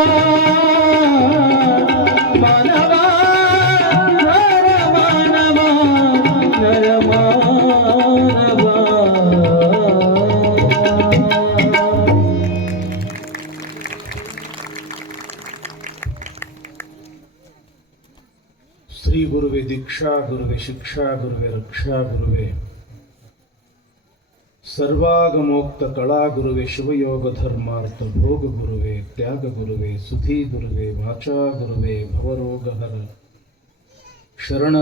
ಶ್ರೀ ಗುರುವೆ ದೀಕ್ಷಾ ಗುರುವೆ ಶಿಕ್ಷಾ ಗುರುವೆ ರಕ್ಷಾ ಗುರುವೆ ಸರ್ವಾಗಮೋಕ್ತ ಕಳಾ ಗುರುವೆ ಶಿವಯೋಗ ಧರ್ಮಾರ್ಥ ಭೋಗ ಗುರುವೆ ತ್ಯಾಗ ಗುರುವೆ ಸುಧೀ ಗುರುವೆ ವಾಚಾ ಗುರುವೆ ಭವರೋಗಹರ ಶರಣ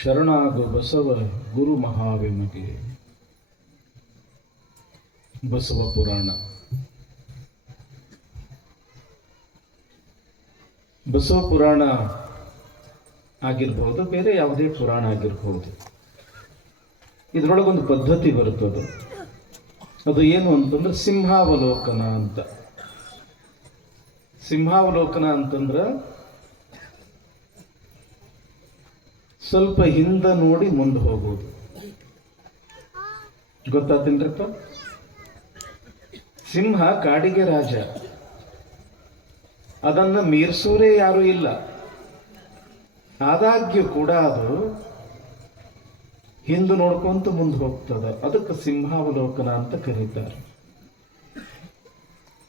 ಶರಣಾಗು ಬಸವ ಗುರು ಮಹಾವಿಮಗೆ. ಬಸವ ಪುರಾಣ. ಬಸವ ಪುರಾಣ ಆಗಿರ್ಬೋದು, ಬೇರೆ ಯಾವುದೇ ಪುರಾಣ ಆಗಿರ್ಬೋದು, ಇದರೊಳಗೊಂದು ಪದ್ಧತಿ ಬರುತ್ತದೆ. ಅದು ಏನು ಅಂತಂದ್ರೆ ಸಿಂಹಾವಲೋಕನ ಅಂತ. ಸಿಂಹಾವಲೋಕನ ಅಂತಂದ್ರೆ ಸ್ವಲ್ಪ ಹಿಂದೆ ನೋಡಿ ಮುಂದೆ ಹೋಗೋದು. ಗೊತ್ತಾತೇನ್ರಪ್ಪ? ಸಿಂಹ ಕಾಡಿಗೆ ರಾಜ, ಅದನ್ನು ಮೀರಿಸೋರೇ ಯಾರೂ ಇಲ್ಲ. ಆದಾಗ್ಯೂ ಕೂಡ ಅದು ಹಿಂದೆ ನೋಡ್ಕೊಂತ ಮುಂದೆ ಹೋಗ್ತದ. ಅದಕ್ಕೆ ಸಿಂಹಾವಲೋಕನ ಅಂತ ಕರೀತಾರೆ.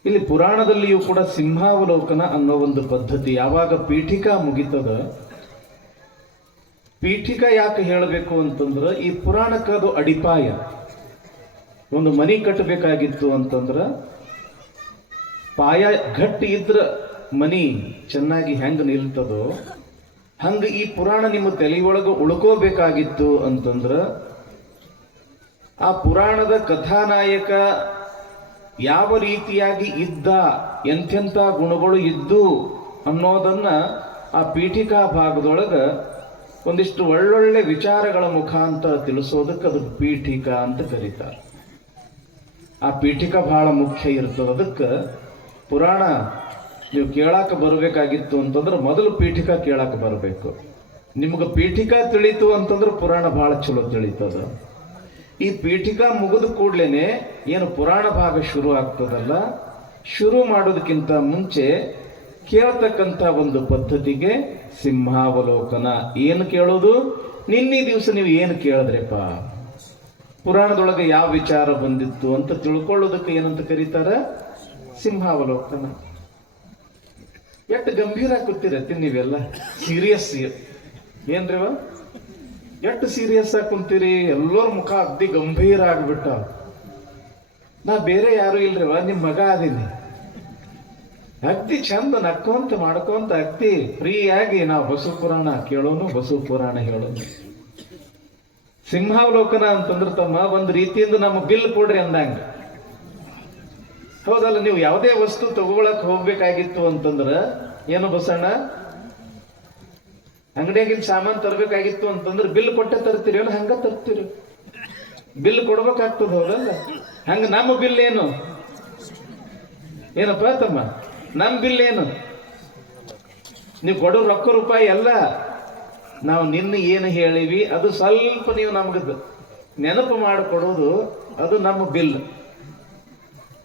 ಇಲ್ಲಿ ಪುರಾಣದಲ್ಲಿಯೂ ಕೂಡ ಸಿಂಹಾವಲೋಕನ ಅನ್ನೋ ಒಂದು ಪದ್ಧತಿ. ಯಾವಾಗ ಪೀಠಿಕಾ ಮುಗಿತದ, ಪೀಠಿಕಾ ಯಾಕೆ ಹೇಳಬೇಕು ಅಂತಂದ್ರೆ ಈ ಪುರಾಣಕ್ಕೆ ಅದು ಅಡಿಪಾಯ. ಒಂದು ಮನೆ ಕಟ್ಟಬೇಕಾಗಿತ್ತು ಅಂತಂದ್ರ ಪಾಯ ಗಟ್ಟಿ ಇದ್ರ ಮನಿ ಚೆನ್ನಾಗಿ ಹೆಂಗ ನಿಲ್ತದೋ ಹಂಗ ಈ ಪುರಾಣ ನಿಮ್ಮ ತಲೆಯೊಳಗೆ ಉಳ್ಕೋಬೇಕಾಗಿತ್ತು ಅಂತಂದ್ರ ಆ ಪುರಾಣದ ಕಥಾನಾಯಕ ಯಾವ ರೀತಿಯಾಗಿ ಇದ್ದ, ಎಂಥೆಂಥ ಗುಣಗಳು ಇದ್ದು ಅನ್ನೋದನ್ನ ಆ ಪೀಠಿಕಾ ಭಾಗದೊಳಗ ಒಂದಿಷ್ಟು ಒಳ್ಳೊಳ್ಳೆ ವಿಚಾರಗಳ ಮುಖಾಂತರ ತಿಳಿಸೋದಕ್ಕೆ ಅದು ಪೀಠಿಕಾ ಅಂತ ಕರೀತಾರೆ. ಆ ಪೀಠಿಕಾ ಬಹಳ ಮುಖ್ಯ ಇರ್ತದೆ. ಅದಕ್ಕೆ ಪುರಾಣ ನೀವು ಕೇಳಾಕ ಬರಬೇಕಾಗಿತ್ತು ಅಂತಂದ್ರೆ ಮೊದಲು ಪೀಠಿಕಾ ಕೇಳಾಕ ಬರಬೇಕು. ನಿಮ್ಗೆ ಪೀಠಿಕಾ ತಿಳಿತು ಅಂತಂದ್ರೆ ಪುರಾಣ ಬಹಳ ಚಲೋ ತಿಳಿತದ. ಈ ಪೀಠಿಕಾ ಮುಗಿದ ಕೂಡ್ಲೇನೆ ಏನು ಪುರಾಣ ಭಾಗ ಶುರು ಆಗ್ತದಲ್ಲ, ಶುರು ಮಾಡೋದಕ್ಕಿಂತ ಮುಂಚೆ ಕೇಳ್ತಕ್ಕಂಥ ಒಂದು ಪದ್ಧತಿಗೆ ಸಿಂಹಾವಲೋಕನ. ಏನು ಕೇಳೋದು? ನಿನ್ನೆ ದಿವಸ ನೀವು ಏನು ಕೇಳಿದ್ರಪ್ಪ, ಪುರಾಣದೊಳಗೆ ಯಾವ ವಿಚಾರ ಬಂದಿತ್ತು ಅಂತ ತಿಳ್ಕೊಳ್ಳೋದಕ್ಕೆ ಏನಂತ ಕರೀತಾರ? ಸಿಂಹಾವಲೋಕನ. ಎಷ್ಟು ಗಂಭೀರ ಕೂತಿರತ್ತಿ ನೀವೆಲ್ಲ, ಸೀರಿಯಸ್ ಏನ್ರಿವ? ಎಷ್ಟು ಸೀರಿಯಸ್ ಆಗಿ ಕುಂತೀರಿ, ಎಲ್ಲರ ಮುಖ ಅಗ್ದಿ ಗಂಭೀರ ಆಗ್ಬಿಟ್ಟ. ನಾ ಬೇರೆ ಯಾರು ಇಲ್ರಿವ, ನಿಮ್ ಮಗ ಅದೀನಿ. ಅಗ್ದಿ ಚಂದ ನಕ್ಕೊಂತ ಮಾಡ್ಕೊಂತ ಅಗ್ದಿ ಫ್ರೀಯಾಗಿ ನಾವು ಬಸವ ಪುರಾಣ ಕೇಳೋನು, ಬಸವ ಪುರಾಣ ಹೇಳೋನು. ಸಿಂಹಾವಲೋಕನ ಅಂತಂದ್ರೆ ತಮ್ಮ ಒಂದು ರೀತಿಯಿಂದ ನಮ್ಮ ಬಿಲ್ ಕೊಡ್ರಿ ಅಂದಂಗ. ಹೌದಲ್ಲ? ನೀವು ಯಾವುದೇ ವಸ್ತು ತಗೊಳಕ್ ಹೋಗ್ಬೇಕಾಗಿತ್ತು ಅಂತಂದ್ರ ಏನು ಬಸಣ್ಣ, ಅಂಗಡಿಯಾಗಿನ ಸಾಮಾನು ತರಬೇಕಾಗಿತ್ತು ಅಂತಂದ್ರೆ ಬಿಲ್ ಕೊಟ್ಟೆ ತರ್ತೀರಿ ಅಲ್ಲ? ಹಂಗ ತರ್ತೀರಿ, ಬಿಲ್ ಕೊಡ್ಬೇಕಾಗ್ತದ. ಹೌದಲ್ಲ? ಹಂಗ ನಮ್ಮ ಬಿಲ್ ಏನು ಏನಪ್ಪ ತಮ್ಮ? ನಮ್ಮ ಬಿಲ್ ಏನು? ನೀವು ಕೊಡೋ ರೊಕ್ಕ ರೂಪಾಯಿ ಎಲ್ಲ ನಾವು ನಿನ್ನ ಏನು ಹೇಳಿವಿ ಅದು ಸ್ವಲ್ಪ ನೀವು ನಮ್ಗೆ ನೆನಪು ಮಾಡಿಕೊಡೋದು, ಅದು ನಮ್ಮ ಬಿಲ್.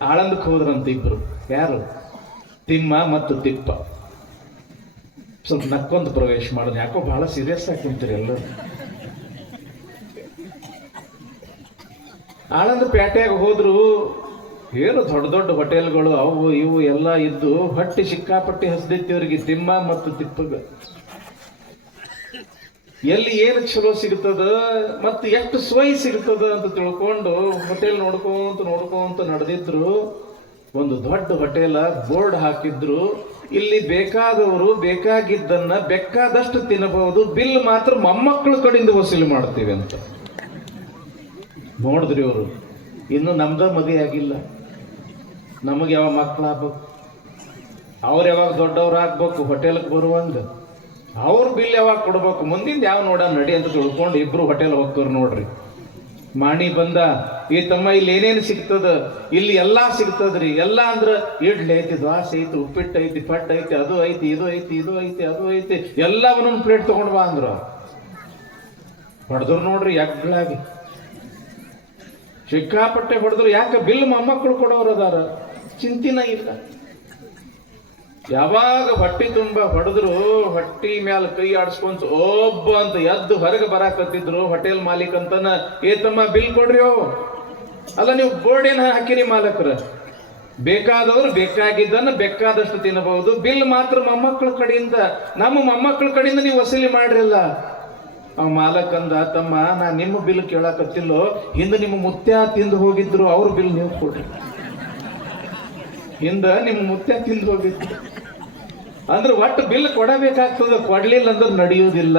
ಆಳಂದಕ್ಕೆ ಹೋದ್ರಂತ ಇಬ್ರು, ಯಾರು? ತಿಮ್ಮ ಮತ್ತು ತಿಪ್ಪ. ಸ್ವಲ್ಪ ನಕ್ಕೊಂತ ಪ್ರವೇಶ ಮಾಡೋದು. ಯಾಕೋ ಬಹಳ ಸೀರಿಯಸ್ ಆಗಿ ಕುಂತೀರಿ ಎಲ್ಲರೂ. ಆಳಂದ ಪೇಟೆಯಾಗ ಹೋದ್ರು. ಏನು ದೊಡ್ಡ ದೊಡ್ಡ ಹೋಟೆಲ್ಗಳು ಅವು ಇವು ಎಲ್ಲ ಇದ್ದು ಹೊಟ್ಟೆ ಸಿಕ್ಕಾಪಟ್ಟಿ ಹಸ್ದೈತಿ ಅವ್ರಿಗೆ, ತಿಮ್ಮ ಮತ್ತು ತಿಪ್ಪಗ. ಎಲ್ಲಿ ಏನು ಚಲೋ ಸಿಗ್ತದ ಮತ್ತು ಎಷ್ಟು ಸೊಯ್ ಸಿಗ್ತದ ಅಂತ ತಿಳ್ಕೊಂಡು ಹೋಟೆಲ್ ನೋಡ್ಕೊಂತ ನಡೆದಿದ್ರು. ಒಂದು ದೊಡ್ಡ ಹೋಟೆಲ್ ಬೋರ್ಡ್ ಹಾಕಿದ್ರು, ಇಲ್ಲಿ ಬೇಕಾದವರು ಬೇಕಾಗಿದ್ದನ್ನ ಬೇಕಾದಷ್ಟು ತಿನ್ನಬಹುದು, ಬಿಲ್ ಮಾತ್ರ ಮೊಮ್ಮಕ್ಕಳ ಕಡೆಯಿಂದ ವಸೂಲಿ ಮಾಡ್ತೀವಿ ಅಂತ. ನೋಡಿದ್ರಿ ಅವರು, ಇನ್ನು ನಮ್ದ ಮದುವೆ ಆಗಿಲ್ಲ, ನಮಗೆ ಯಾವಾಗ ಮಕ್ಕಳಾಗ್ಬೇಕು, ಅವ್ರು ಯಾವಾಗ ದೊಡ್ಡವ್ರು ಆಗ್ಬೇಕು, ಹೋಟೆಲ್ಗೆ ಬರುವಂಗ ಅವ್ರ ಬಿಲ್ ಯಾವಾಗ ಕೊಡ್ಬೇಕು, ಮುಂದಿಂದ ಯಾವ ನೋಡ ನಡಿ ಅಂತ ತಿಳ್ಕೊಂಡು ಇಬ್ರು ಹೋಟೆಲ್ ಹೋಗ್ತಾರೆ. ನೋಡ್ರಿ, ಮಾಣಿ ಬಂದ, ಈ ತಮ್ಮ ಇಲ್ಲಿ ಏನೇನು ಸಿಗ್ತದ? ಇಲ್ಲಿ ಎಲ್ಲಾ ಸಿಗ್ತದ್ರಿ. ಎಲ್ಲಾ ಅಂದ್ರ ಇಡ್ಲಿ ಐತಿ, ದ್ವಾಸೆ ಐತಿ, ಉಪ್ಪಿಟ್ಟು ಐತಿ, ಪಡ್ಡು ಐತಿ, ಅದು ಐತಿ, ಇದು ಐತಿ, ಇದು ಐತಿ, ಅದು ಐತಿ, ಎಲ್ಲ ಒಂದೊಂದು ಪ್ಲೇಟ್ ತಗೊಂಡ್ ಬಾ ಅಂದ್ರು. ಹೊಡೆದ್ರು ನೋಡ್ರಿ ಎಗ್ಗಳಾಗಿ, ಸಿಕ್ಕಾಪಟ್ಟೆ ಹೊಡೆದ್ರು. ಯಾಕೆ? ಬಿಲ್ ಮೊಮ್ಮಕ್ಕಳು ಕೊಡೋರು ಅದಾರ, ಚಿಂತಿನ ಇಲ್ಲ. ಯಾವಾಗ ಹೊಟ್ಟಿ ತುಂಬ ಹೊಡೆದ್ರು ಹೊಟ್ಟಿ ಮ್ಯಾಲ ಕೈ ಆಡಿಸ್ಕೊಂತ ಒಬ್ಬ ಅಂತ ಎದ್ದು ಹೊರಗೆ ಬರಾಕತ್ತಿದ್ರು ಹೋಟೆಲ್ ಮಾಲೀಕ್ ಅಂತನ ಏತಮ್ಮ ಬಿಲ್ ಕೊಡ್ರಿ ಅಲ್ಲ ನೀವು ಬೋರ್ಡ್ ಏನ್ ಹಾಕಿರಿ ಮಾಲಕರ ಬೇಕಾದವ್ರು ಬೇಕಾಗಿದ್ದನ್ನ ಬೇಕಾದಷ್ಟು ತಿನ್ನಬಹುದು ಬಿಲ್ ಮಾತ್ರ ಮೊಮ್ಮಕ್ಕಳ ಕಡೆಯಿಂದ ನಮ್ಮ ಮೊಮ್ಮಕ್ಕಳ ಕಡೆಯಿಂದ ನೀವು ವಸೂಲಿ ಮಾಡ್ರಿಲ್ಲ. ಅವ ಮಾಲಕ್ ಅಂದ ತಮ್ಮ ನಾ ನಿಮ್ಮ ಬಿಲ್ ಕೇಳಕತ್ತಿಲ್ಲೋ ಹಿಂದೆ ನಿಮ್ಮ ಮುತ್ಯ ತಿಂದು ಹೋಗಿದ್ರು ಅವ್ರ ಬಿಲ್ ನೀವು ಕೊಡ್ರಿ. ಹಿಂದ ನಿಮ್ಮ ಮುತ್ಯ ತಿಂದು ಹೋಗಿದ್ರು ಅಂದ್ರೆ ಒಟ್ಟು ಬಿಲ್ ಕೊಡಬೇಕಾಗ್ತದ, ಕೊಡ್ಲಿಲ್ಲ ಅಂದ್ರೆ ನಡೆಯುವುದಿಲ್ಲ.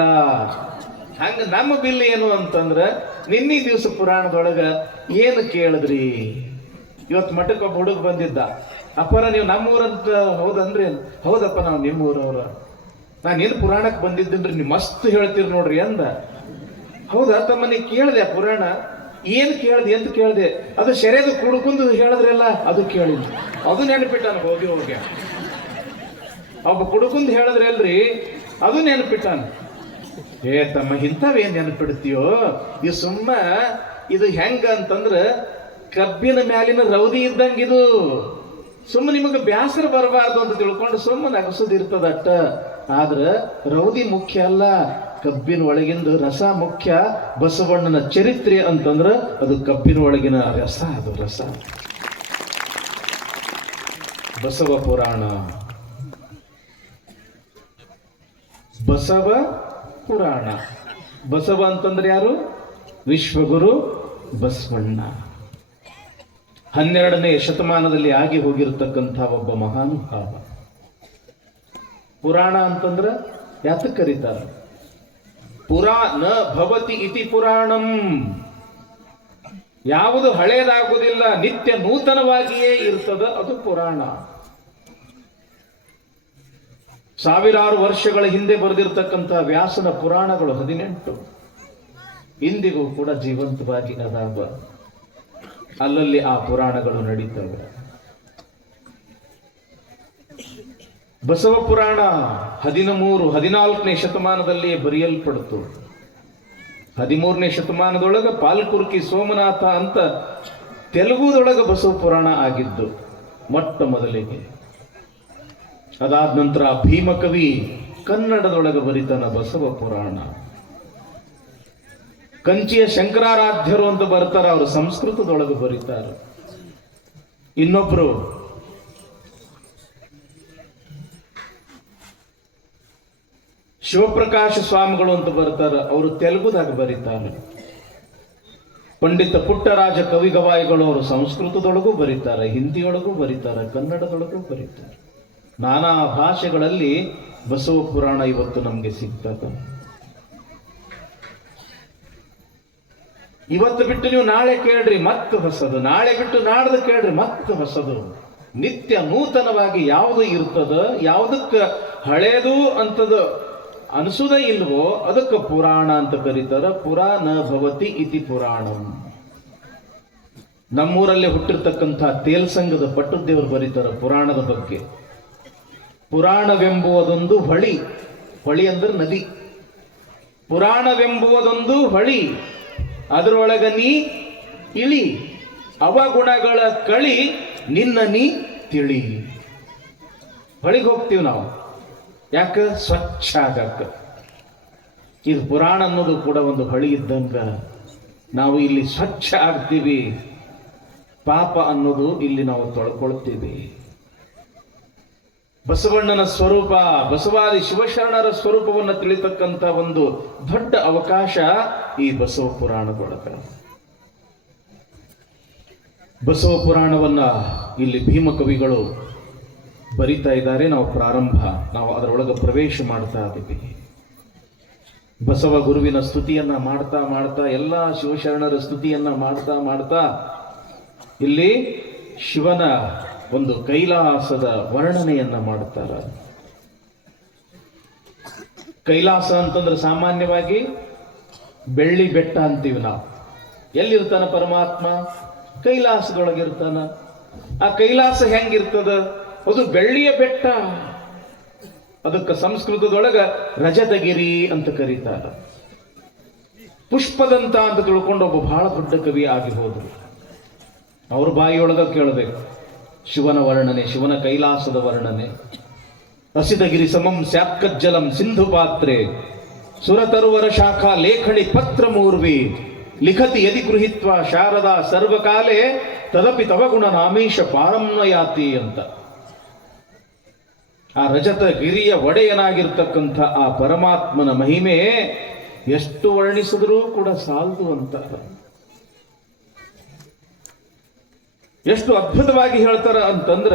ಹಂಗ ನಮ್ಮ ಬಿಲ್ ಏನು ಅಂತಂದ್ರ ನಿನ್ನೆ ದಿವಸ ಪುರಾಣದೊಳಗ ಏನು ಕೇಳಿದ್ರಿ? ಇವತ್ತು ಮಠಕ್ಕೆ ಒಬ್ಬ ಹುಡುಗ ಬಂದಿದ್ದ, ಅಪ್ಪರ ನೀವು ನಮ್ಮೂರಂತ ಹೌದನ್ರಿ? ಹೌದಪ್ಪ ನಾವು ನಿಮ್ಮ ಊರವ್ರ, ನಾನು ಏನು ಪುರಾಣಕ್ಕೆ ಬಂದಿದ್ದೀನ್ರಿ, ನೀವು ಮಸ್ತ್ ಹೇಳ್ತೀರಿ ನೋಡ್ರಿ ಅಂದ. ಹೌದಾ ತಮ್ಮ ನೀ ಕೇಳಿದೆ ಪುರಾಣ? ಏನ್ ಕೇಳ್ದೆ ಅಂತ ಕೇಳಿದೆ. ಅದು ಶರೀರದ ಕುಡ್ಕೊಂಡು ಹೇಳಿದ್ರಲ್ಲ ಅದು ಕೇಳಿದ್, ಅದು ನೆನಪಿಟ್ಟಾನ. ಹೋಗಿ ಹೋಗಿ ಒಬ್ಬ ಕುಡ್ಕುಂದ್ ಹೇಳಿದ್ರೆ ಅಲ್ರಿ ಅದು ನೆನಪಿಟ್ಟಾನ. ಏ ತಮ್ಮ ಇಂಥವೇನ್ ನೆನಪಿಡ್ತೀಯೋ ಇದು ಸುಮ್ಮ ಇದು ಹೆಂಗ ಅಂತಂದ್ರ ಕಬ್ಬಿನ ಮ್ಯಾಲಿನ ರೌದಿ ಇದ್ದಂಗಿದು. ಸುಮ್ಮ ನಿಮಗೆ ಬ್ಯಾಸರ ಬರಬಾರ್ದು ಅಂತ ತಿಳ್ಕೊಂಡು ಸುಮ್ಮ ನಗಸುದಿರ್ತದ ಅಟ್ಟ. ಆದ್ರ ರೌದಿ ಮುಖ್ಯ ಅಲ್ಲ, ಕಬ್ಬಿನ ಒಳಗಿಂದ ರಸ ಮುಖ್ಯ. ಬಸವಣ್ಣನ ಚರಿತ್ರೆ ಅಂತಂದ್ರ ಅದು ಕಬ್ಬಿನ ಒಳಗಿನ ರಸ, ಅದು ರಸ. ಬಸವ ಪುರಾಣ, ಬಸವ ಪುರಾಣ. ಬಸವ ಅಂತಂದ್ರೆ ಯಾರು? ವಿಶ್ವಗುರು ಬಸವಣ್ಣ. 12ನೇ ಶತಮಾನದಲ್ಲಿ ಆಗಿ ಹೋಗಿರತಕ್ಕಂಥ ಒಬ್ಬ ಮಹಾನುಭಾವ. ಪುರಾಣ ಅಂತಂದ್ರ ಯಾತಕ್ಕೆ ಕರೀತಾರ? ಪುರಾ ನ ಭವತಿ ಇತಿ ಪುರಾಣಂ. ಯಾವುದು ಹಳೇದಾಗುವುದಿಲ್ಲ, ನಿತ್ಯ ನೂತನವಾಗಿಯೇ ಇರ್ತದ, ಅದು ಪುರಾಣ. ಸಾವಿರಾರು ವರ್ಷಗಳ ಹಿಂದೆ ಬರೆದಿರ್ತಕ್ಕಂಥ ವ್ಯಾಸನ ಪುರಾಣಗಳು 18 ಇಂದಿಗೂ ಕೂಡ ಜೀವಂತವಾಗಿ ಅದಾವ. ಅಲ್ಲಲ್ಲಿ ಆ ಪುರಾಣಗಳು ನಡೀತವೆ. ಬಸವ ಪುರಾಣ 14ನೇ ಶತಮಾನದಲ್ಲಿ ಬರೆಯಲ್ಪಡ್ತು. 13ನೇ ಶತಮಾನದೊಳಗ ಪಾಲ್ಕುರ್ಕಿ ಸೋಮನಾಥ ಅಂತ ತೆಲುಗುದೊಳಗ ಬಸವ ಪುರಾಣ ಆಗಿದ್ದು ಮೊಟ್ಟ ಮೊದಲಿಗೆ. ಅದಾದ ನಂತರ ಭೀಮಕವಿ ಕನ್ನಡದೊಳಗ ಬರಿತಾನ ಬಸವ ಪುರಾಣ. ಕಂಚಿಯ ಶಂಕರಾರಾಧ್ಯರು ಅಂತ ಬರ್ತಾರ, ಅವರು ಸಂಸ್ಕೃತದೊಳಗೆ ಬರೀತಾರ. ಇನ್ನೊಬ್ರು ಶಿವಪ್ರಕಾಶ ಸ್ವಾಮಿಗಳು ಅಂತ ಬರ್ತಾರ, ಅವರು ತೆಲುಗುದಾಗ ಬರೀತಾರೆ. ಪಂಡಿತ ಪುಟ್ಟರಾಜ ಕವಿಗವಾಯಿಗಳು ಅವರು ಸಂಸ್ಕೃತದೊಳಗೂ ಬರೀತಾರೆ, ಹಿಂದಿಯೊಳಗೂ ಬರೀತಾರೆ, ಕನ್ನಡದೊಳಗೂ ಬರೀತಾರೆ. ನಾನಾ ಭಾಷೆಗಳಲ್ಲಿ ಬಸವ ಪುರಾಣ ಇವತ್ತು ನಮಗೆ ಸಿಗ್ತದ. ಇವತ್ತು ಬಿಟ್ಟು ನೀವು ನಾಳೆ ಕೇಳ್ರಿ ಮತ್ತೆ ಹೊಸದು, ನಾಳೆ ಬಿಟ್ಟು ನಾಡ್ದು ಕೇಳ್ರಿ ಮತ್ತೆ ಹೊಸದು. ನಿತ್ಯ ನೂತನವಾಗಿ ಯಾವುದು ಇರ್ತದ, ಯಾವುದಕ್ಕೆ ಹಳೇದು ಅಂತದ ಅನಿಸುವುದೇ ಇಲ್ವೋ ಅದಕ್ಕೆ ಪುರಾಣ ಅಂತ ಕರೀತಾರ. ಪುರಾಣ ಭವತಿ ಇತಿ ಪುರಾಣಂ. ನಮ್ಮೂರಲ್ಲಿ ಹುಟ್ಟಿರ್ತಕ್ಕಂಥ ತೇಲ್ಸಂಗದ ಪಟ್ಟದೇವರು ಬರೀತಾರ ಪುರಾಣದ ಬಗ್ಗೆ. ಪುರಾಣವೆಂಬುವುದೊಂದು ಹೊಳಿ, ಹೊಳಿ ಅಂದ್ರೆ ನದಿ. ಪುರಾಣವೆಂಬುವುದೊಂದು ಹೊಳಿ, ಅದರೊಳಗ ನೀ ಇಳಿ, ಅವಗುಣಗಳ ಕಳಿ ನಿನ್ನ ನೀ ತಿಳಿ. ಹೊಳಿಗೆ ಹೋಗ್ತೀವಿ ನಾವು, ಯಾಕ? ಸ್ವಚ್ಛ ಆಗಕ್ಕ. ಇದು ಪುರಾಣ ಅನ್ನೋದು ಕೂಡ ಒಂದು ಹೊಳಿ ಇದ್ದಂಗ. ನಾವು ಇಲ್ಲಿ ಸ್ವಚ್ಛ ಆಗ್ತೀವಿ, ಪಾಪ ಅನ್ನೋದು ಇಲ್ಲಿ ನಾವು ತೊಳ್ಕೊಳ್ತೀವಿ. ಬಸವಣ್ಣನ ಸ್ವರೂಪ, ಬಸವಾದಿ ಶಿವಶರಣರ ಸ್ವರೂಪವನ್ನು ತಿಳಿತಕ್ಕಂಥ ಒಂದು ದೊಡ್ಡ ಅವಕಾಶ ಈ ಬಸವ ಪುರಾಣದೊಳಗ. ಬಸವ ಪುರಾಣವನ್ನ ಇಲ್ಲಿ ಭೀಮಕವಿಗಳು ಬರಿತಾ ಇದ್ದಾರೆ. ನಾವು ಅದರೊಳಗೆ ಪ್ರವೇಶ ಮಾಡ್ತಾ ಇದ್ದೀವಿ. ಬಸವ ಗುರುವಿನ ಸ್ತುತಿಯನ್ನ ಮಾಡ್ತಾ ಮಾಡ್ತಾ, ಎಲ್ಲ ಶಿವಶರಣರ ಸ್ತುತಿಯನ್ನ ಮಾಡ್ತಾ ಮಾಡ್ತಾ ಇಲ್ಲಿ ಶಿವನ ಒಂದು ಕೈಲಾಸದ ವರ್ಣನೆಯನ್ನ ಮಾಡುತ್ತಾರೆ. ಕೈಲಾಸ ಅಂತಂದ್ರೆ ಸಾಮಾನ್ಯವಾಗಿ ಬೆಳ್ಳಿ ಬೆಟ್ಟ ಅಂತೀವಿ ನಾವು. ಎಲ್ಲಿರ್ತಾನ ಪರಮಾತ್ಮ? ಕೈಲಾಸದೊಳಗಿರ್ತಾನ. ಆ ಕೈಲಾಸ ಹೆಂಗಿರ್ತದ? ಅದು ಬೆಳ್ಳಿಯ ಬೆಟ್ಟ. ಅದಕ್ಕೆ ಸಂಸ್ಕೃತದೊಳಗ ರಜತಗಿರಿ ಅಂತ ಕರೀತಾರ. ಪುಷ್ಪದಂತ ಅಂತ ತಿಳ್ಕೊಂಡು ಒಬ್ಬ ಬಹಳ ದೊಡ್ಡ ಕವಿ ಆಗಿ ಹೋದ್ರು. ಅವ್ರ ಬಾಯಿಯೊಳಗ ಕೇಳಬೇಕು ಶಿವನ ವರ್ಣನೆ, ಶಿವನ ಕೈಲಾಸದ ವರ್ಣನೆ. ಅಸಿದಗಿರಿ ಸಮಂ ಸ್ಯಾತ್ಕಜ್ಜಲಂ ಸಿಂಧು ಪಾತ್ರೆ ಸುರತರುವರ ಶಾಖಾ ಲೇಖಣಿ ಪತ್ರ ಮೂರ್ವಿ ಲಿಖತಿ ಯದಿ ಗೃಹಿತ್ವ ಶಾರದಾ ಸರ್ವಕಾಲೇ ತದಪಿ ತವಗುಣ ನಾಮೀಶ ಪಾರಂನಯಾತಿ ಅಂತ. ಆ ರಜತ ಗಿರಿಯ ಒಡೆಯನಾಗಿರ್ತಕ್ಕಂಥ ಆ ಪರಮಾತ್ಮನ ಮಹಿಮೆ ಎಷ್ಟು ವರ್ಣಿಸಿದ್ರೂ ಕೂಡ ಸಾಲದು ಅಂತ. ಎಷ್ಟು ಅದ್ಭುತವಾಗಿ ಹೇಳ್ತಾರ ಅಂತಂದ್ರ,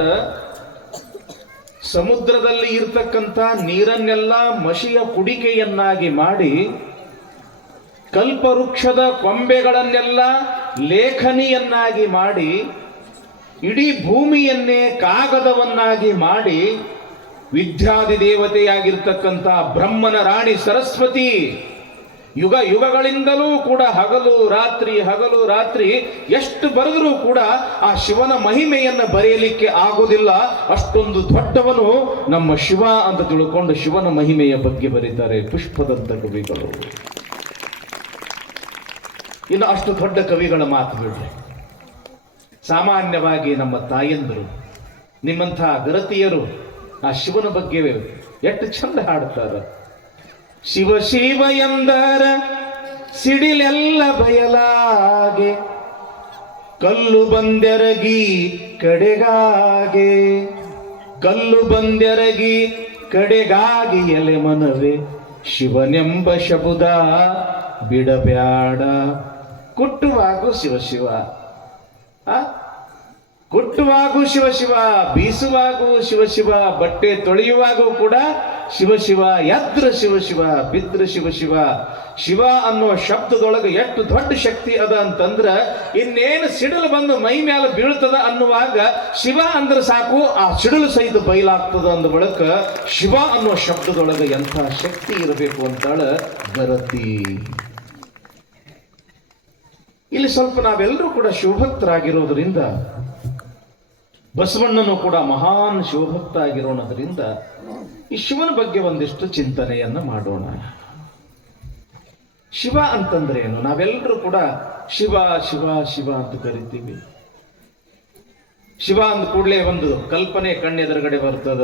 ಸಮುದ್ರದಲ್ಲಿ ಇರ್ತಕ್ಕಂಥ ನೀರನ್ನೆಲ್ಲ ಮಷಿಯ ಕುಡಿಕೆಯನ್ನಾಗಿ ಮಾಡಿ, ಕಲ್ಪವೃಕ್ಷದ ಕೊಂಬೆಗಳನ್ನೆಲ್ಲ ಲೇಖನಿಯನ್ನಾಗಿ ಮಾಡಿ, ಇಡೀ ಭೂಮಿಯನ್ನೇ ಕಾಗದವನ್ನಾಗಿ ಮಾಡಿ, ವಿದ್ಯಾದಿ ದೇವತೆಯಾಗಿರ್ತಕ್ಕಂಥ ಬ್ರಹ್ಮನ ರಾಣಿ ಸರಸ್ವತಿ ಯುಗ ಯುಗಗಳಿಂದಲೂ ಕೂಡ ಹಗಲು ರಾತ್ರಿ ಎಷ್ಟು ಬರೆದರೂ ಕೂಡ ಆ ಶಿವನ ಮಹಿಮೆಯನ್ನು ಬರೆಯಲಿಕ್ಕೆ ಆಗುವುದಿಲ್ಲ. ಅಷ್ಟೊಂದು ದೊಡ್ಡವನು ನಮ್ಮ ಶಿವ ಅಂತ ತಿಳ್ಕೊಂಡು ಶಿವನ ಮಹಿಮೆಯ ಬಗ್ಗೆ ಬರೀತಾರೆ ಪುಷ್ಪದಂತ ಕವಿಗಳು. ಇನ್ನು ಅಷ್ಟು ದೊಡ್ಡ ಕವಿಗಳ ಮಾತು ಬಿಡ್ರಿ. ಸಾಮಾನ್ಯವಾಗಿ ನಮ್ಮ ತಾಯಂದರು, ನಿಮ್ಮಂಥ ಗರತಿಯರು ಆ ಶಿವನ ಬಗ್ಗೆ ಎಷ್ಟು ಚಂದ ಹಾಡುತ್ತಾರೆ. ಶಿವ ಶಿವ ಎಂದರ ಸಿಡಿಲೆಲ್ಲ ಬಯಲಾಗೆ, ಕಲ್ಲು ಬಂದೆರಗಿ ಕಡೆಗಾಗೆ, ಕಲ್ಲು ಬಂದೆರಗಿ ಕಡೆಗಾಗಿ ಎಲೆ ಮನವೇ ಶಿವನೆಂಬ ಶಬುದ ಬಿಡಬ್ಯಾಡ. ಕುಟ್ಟುವಾಗೂ ಶಿವ ಶಿವ, ಕುಟ್ಟುವಾಗೂ ಶಿವ ಶಿವ, ಬೀಸುವಾಗೂ ಶಿವ ಶಿವ, ಬಟ್ಟೆ ತೊಳೆಯುವಾಗೂ ಕೂಡ ಶಿವ ಶಿವ, ಎದ್ರ ಶಿವ ಶಿವ, ಬಿದ್ರ ಶಿವ ಶಿವ. ಶಿವ ಅನ್ನೋ ಶಬ್ದದೊಳಗೆ ಎಷ್ಟು ದೊಡ್ಡ ಶಕ್ತಿ ಅದ ಅಂತಂದ್ರ, ಇನ್ನೇನು ಸಿಡಿಲು ಬಂದು ಮೈ ಮೇಲೆ ಬೀಳ್ತದ ಅನ್ನುವಾಗ ಶಿವ ಅಂದ್ರೆ ಸಾಕು, ಆ ಸಿಡಿಲು ಸಹಿತ ಬಯಲಾಗ್ತದ ಅಂದ ಬಳಿಕ ಶಿವ ಅನ್ನೋ ಶಬ್ದದೊಳಗೆ ಎಂಥ ಶಕ್ತಿ ಇರಬೇಕು ಅಂತಾಳ ಗರತಿ. ಇಲ್ಲಿ ಸ್ವಲ್ಪ ನಾವೆಲ್ಲರೂ ಕೂಡ ಶಿವಭಕ್ತರಾಗಿರೋದ್ರಿಂದ, ಬಸವಣ್ಣನು ಕೂಡ ಮಹಾನ್ ಶಿವಭಕ್ತ ಆಗಿರೋಣದ್ರಿಂದ ಈ ಶಿವನ ಬಗ್ಗೆ ಒಂದಿಷ್ಟು ಚಿಂತನೆಯನ್ನ ಮಾಡೋಣ. ಶಿವ ಅಂತಂದ್ರೆ ಏನು? ನಾವೆಲ್ಲರೂ ಕೂಡ ಶಿವ ಶಿವ ಶಿವ ಅಂತ ಕರಿತೀವಿ. ಶಿವ ಅಂದ ಕೂಡಲೇ ಒಂದು ಕಲ್ಪನೆ ಕಣ್ಣೆದುರುಗಡೆ ಬರ್ತದ.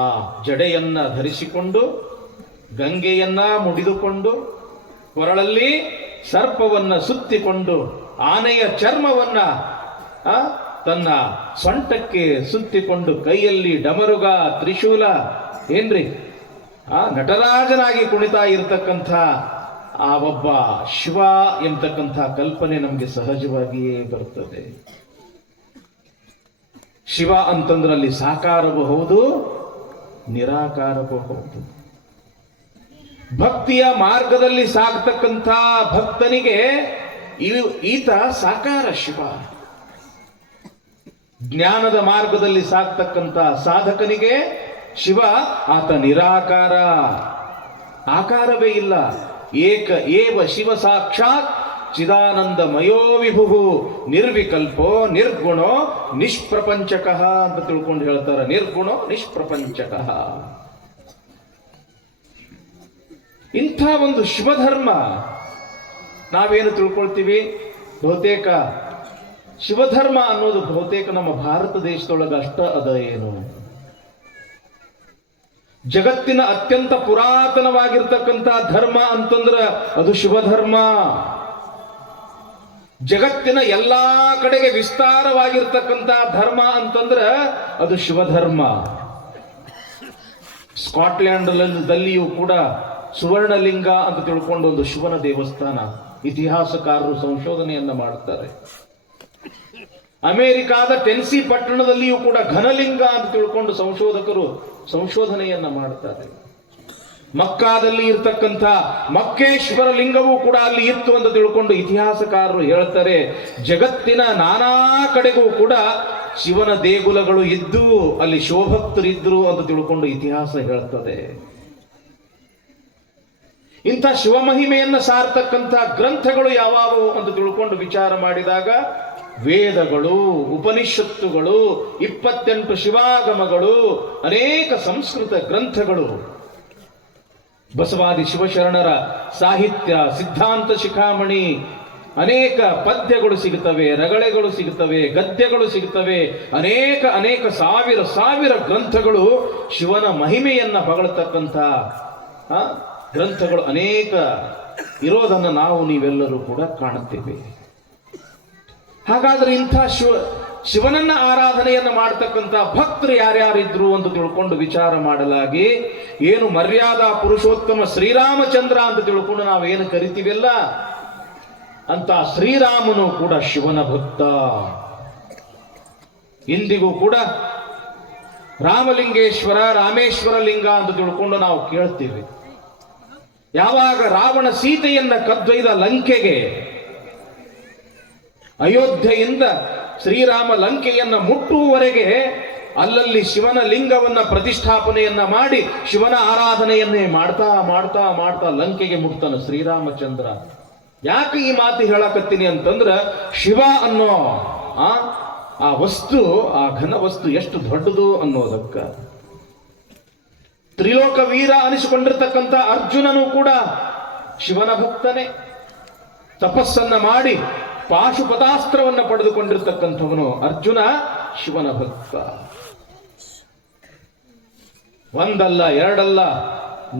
ಆ ಜಡೆಯನ್ನ ಧರಿಸಿಕೊಂಡು, ಗಂಗೆಯನ್ನ ಮುಡಿದುಕೊಂಡು, ಕೊರಳಲ್ಲಿ ಸರ್ಪವನ್ನ ಸುತ್ತಿಕೊಂಡು, ಆನೆಯ ಚರ್ಮವನ್ನ ತನ್ನ ಸೊಂಟಕ್ಕೆ ಸುತ್ತಿಕೊಂಡು, ಕೈಯಲ್ಲಿ ಡಮರುಗ ತ್ರಿಶೂಲ, ಏನ್ರಿ ನಟರಾಜನಾಗಿ ಕುಣಿತಾ ಇರತಕ್ಕಂಥ ಆ ಒಬ್ಬ ಶಿವ ಎಂಬತಕ್ಕಂಥ ಕಲ್ಪನೆ ನಮಗೆ ಸಹಜವಾಗಿಯೇ ಬರುತ್ತದೆ. ಶಿವ ಅಂತಂದ್ರಲ್ಲಿ ಸಾಕಾರವೂ ಹೌದು, ನಿರಾಕಾರವೂ ಹೌದು. ಭಕ್ತಿಯ ಮಾರ್ಗದಲ್ಲಿ ಸಾಗತಕ್ಕಂಥ ಭಕ್ತನಿಗೆ ಈತ ಸಾಕಾರ ಶಿವ. ಜ್ಞಾನದ ಮಾರ್ಗದಲ್ಲಿ ಸಾಗ್ತಕ್ಕಂಥ ಸಾಧಕನಿಗೆ ಶಿವ ಆತ ನಿರಾಕಾರ, ಆಕಾರವೇ ಇಲ್ಲ. ಏಕ ಏವ ಶಿವ ಸಾಕ್ಷಾತ್ ಚಿದಾನಂದಮಯೋ ವಿಭು ನಿರ್ವಿಕಲ್ಪೋ ನಿರ್ಗುಣೋ ನಿಷ್ಪ್ರಪಂಚಕಃ ಅಂತ ತಿಳ್ಕೊಂಡು ಹೇಳ್ತಾರೆ. ನಿರ್ಗುಣೋ ನಿಷ್ಪ್ರಪಂಚಕಃ. ಇಂಥ ಒಂದು ಶಿವಧರ್ಮ ನಾವೇನು ತಿಳ್ಕೊಳ್ತೀವಿ, ಬಹುತೇಕ ಶಿವಧರ್ಮ ಅನ್ನೋದು ಬಹುತೇಕ ನಮ್ಮ ಭಾರತ ದೇಶದೊಳಗೆ ಅಷ್ಟ ಅದ ಏನು. ಜಗತ್ತಿನ ಅತ್ಯಂತ ಪುರಾತನವಾಗಿರ್ತಕ್ಕಂಥ ಧರ್ಮ ಅಂತಂದ್ರ ಅದು ಶಿವಧರ್ಮ. ಜಗತ್ತಿನ ಎಲ್ಲಾ ಕಡೆಗೆ ವಿಸ್ತಾರವಾಗಿರ್ತಕ್ಕಂಥ ಧರ್ಮ ಅಂತಂದ್ರ ಅದು ಶಿವಧರ್ಮ. ಸ್ಕಾಟ್ಲ್ಯಾಂಡ್ದಲ್ಲಿಯೂ ಕೂಡ ಸುವರ್ಣಲಿಂಗ ಅಂತ ತಿಳ್ಕೊಂಡು ಒಂದು ಶಿವನ ದೇವಸ್ಥಾನ ಇತಿಹಾಸಕಾರರು ಸಂಶೋಧನೆಯನ್ನ ಮಾಡ್ತಾರೆ. ಅಮೆರಿಕಾದ ಟೆನ್ಸಿ ಪಟ್ಟಣದಲ್ಲಿಯೂ ಕೂಡ ಘನಲಿಂಗ ಅಂತ ತಿಳ್ಕೊಂಡು ಸಂಶೋಧಕರು ಸಂಶೋಧನೆಯನ್ನ ಮಾಡ್ತಾರೆ. ಮಕ್ಕಾದಲ್ಲಿ ಇರ್ತಕ್ಕಂಥ ಮಕ್ಕೇಶ್ವರ ಲಿಂಗವೂ ಕೂಡ ಅಲ್ಲಿ ಇತ್ತು ಅಂತ ತಿಳ್ಕೊಂಡು ಇತಿಹಾಸಕಾರರು ಹೇಳ್ತಾರೆ. ಜಗತ್ತಿನ ನಾನಾ ಕಡೆಗೂ ಕೂಡ ಶಿವನ ದೇಗುಲಗಳು ಇದ್ದು ಅಲ್ಲಿ ಶಿವಭಕ್ತರಿದ್ರು ಅಂತ ತಿಳ್ಕೊಂಡು ಇತಿಹಾಸ ಹೇಳ್ತದೆ. ಇಂಥ ಶಿವಮಹಿಮೆಯನ್ನ ಸಾರ್ತಕ್ಕಂಥ ಗ್ರಂಥಗಳು ಯಾವಾವು ಅಂತ ತಿಳ್ಕೊಂಡು ವಿಚಾರ ಮಾಡಿದಾಗ ವೇದಗಳು, ಉಪನಿಷತ್ತುಗಳು, 28 ಶಿವಾಗಮಗಳು, ಅನೇಕ ಸಂಸ್ಕೃತ ಗ್ರಂಥಗಳು, ಬಸವಾದಿ ಶಿವಶರಣರ ಸಾಹಿತ್ಯ, ಸಿದ್ಧಾಂತ ಶಿಖಾಮಣಿ, ಅನೇಕ ಪದ್ಯಗಳು ಸಿಗುತ್ತವೆ, ರಗಳೆಗಳು ಸಿಗುತ್ತವೆ, ಗದ್ಯಗಳು ಸಿಗುತ್ತವೆ, ಅನೇಕ ಅನೇಕ ಸಾವಿರ ಸಾವಿರ ಗ್ರಂಥಗಳು ಶಿವನ ಮಹಿಮೆಯನ್ನ ಹೊಗಳತಕ್ಕಂಥ ಗ್ರಂಥಗಳು ಅನೇಕ ಇರೋದನ್ನು ನಾವು ನೀವೆಲ್ಲರೂ ಕೂಡ ಕಾಣುತ್ತೇವೆ. ಹಾಗಾದ್ರೆ ಇಂಥ ಶಿವನನ್ನ ಆರಾಧನೆಯನ್ನ ಮಾಡತಕ್ಕಂಥ ಭಕ್ತರು ಯಾರ್ಯಾರಿದ್ರು ಅಂತ ತಿಳ್ಕೊಂಡು ವಿಚಾರ ಮಾಡಲಾಗಿ, ಏನು ಮರ್ಯಾದಾ ಪುರುಷೋತ್ತಮ ಶ್ರೀರಾಮಚಂದ್ರ ಅಂತ ತಿಳ್ಕೊಂಡು ನಾವೇನು ಕರಿತೀವಲ್ಲ ಅಂತ ಶ್ರೀರಾಮನು ಕೂಡ ಶಿವನ ಭಕ್ತ. ಇಂದಿಗೂ ಕೂಡ ರಾಮಲಿಂಗೇಶ್ವರ, ರಾಮೇಶ್ವರ ಲಿಂಗ ಅಂತ ತಿಳ್ಕೊಂಡು ನಾವು ಕೇಳ್ತೀವಿ. ಯಾವಾಗ ರಾವಣ ಸೀತೆಯನ್ನ ಕದ್ದೊಯ್ದ ಲಂಕೆಗೆ, ಅಯೋಧ್ಯೆಯಿಂದ ಶ್ರೀರಾಮ ಲಂಕೆಯನ್ನ ಮುಟ್ಟುವವರೆಗೆ ಅಲ್ಲಲ್ಲಿ ಶಿವನ ಲಿಂಗವನ್ನ ಪ್ರತಿಷ್ಠಾಪನೆಯನ್ನ ಮಾಡಿ ಶಿವನ ಆರಾಧನೆಯನ್ನೇ ಮಾಡ್ತಾ ಮಾಡ್ತಾ ಮಾಡ್ತಾ ಲಂಕೆಗೆ ಮುಟ್ತಾನ ಶ್ರೀರಾಮಚಂದ್ರ. ಯಾಕೆ ಈ ಮಾತು ಹೇಳಕತ್ತೀನಿ ಅಂತಂದ್ರ, ಶಿವ ಅನ್ನೋ ಆ ವಸ್ತು, ಆ ಘನ ವಸ್ತು ಎಷ್ಟು ದೊಡ್ಡದು ಅನ್ನೋದಕ್ಕ. ತ್ರಿಲೋಕ ವೀರ ಅನಿಸಿಕೊಂಡಿರ್ತಕ್ಕಂಥ ಅರ್ಜುನನು ಕೂಡ ಶಿವನ ಭಕ್ತನೇ. ತಪಸ್ಸನ್ನ ಮಾಡಿ ಪಾಶುಪತಾಸ್ತ್ರವನ್ನ ಪಡೆದುಕೊಂಡಿರ್ತಕ್ಕಂಥವನು ಅರ್ಜುನ ಶಿವನ ಭಕ್ತ. ಒಂದಲ್ಲ ಎರಡಲ್ಲ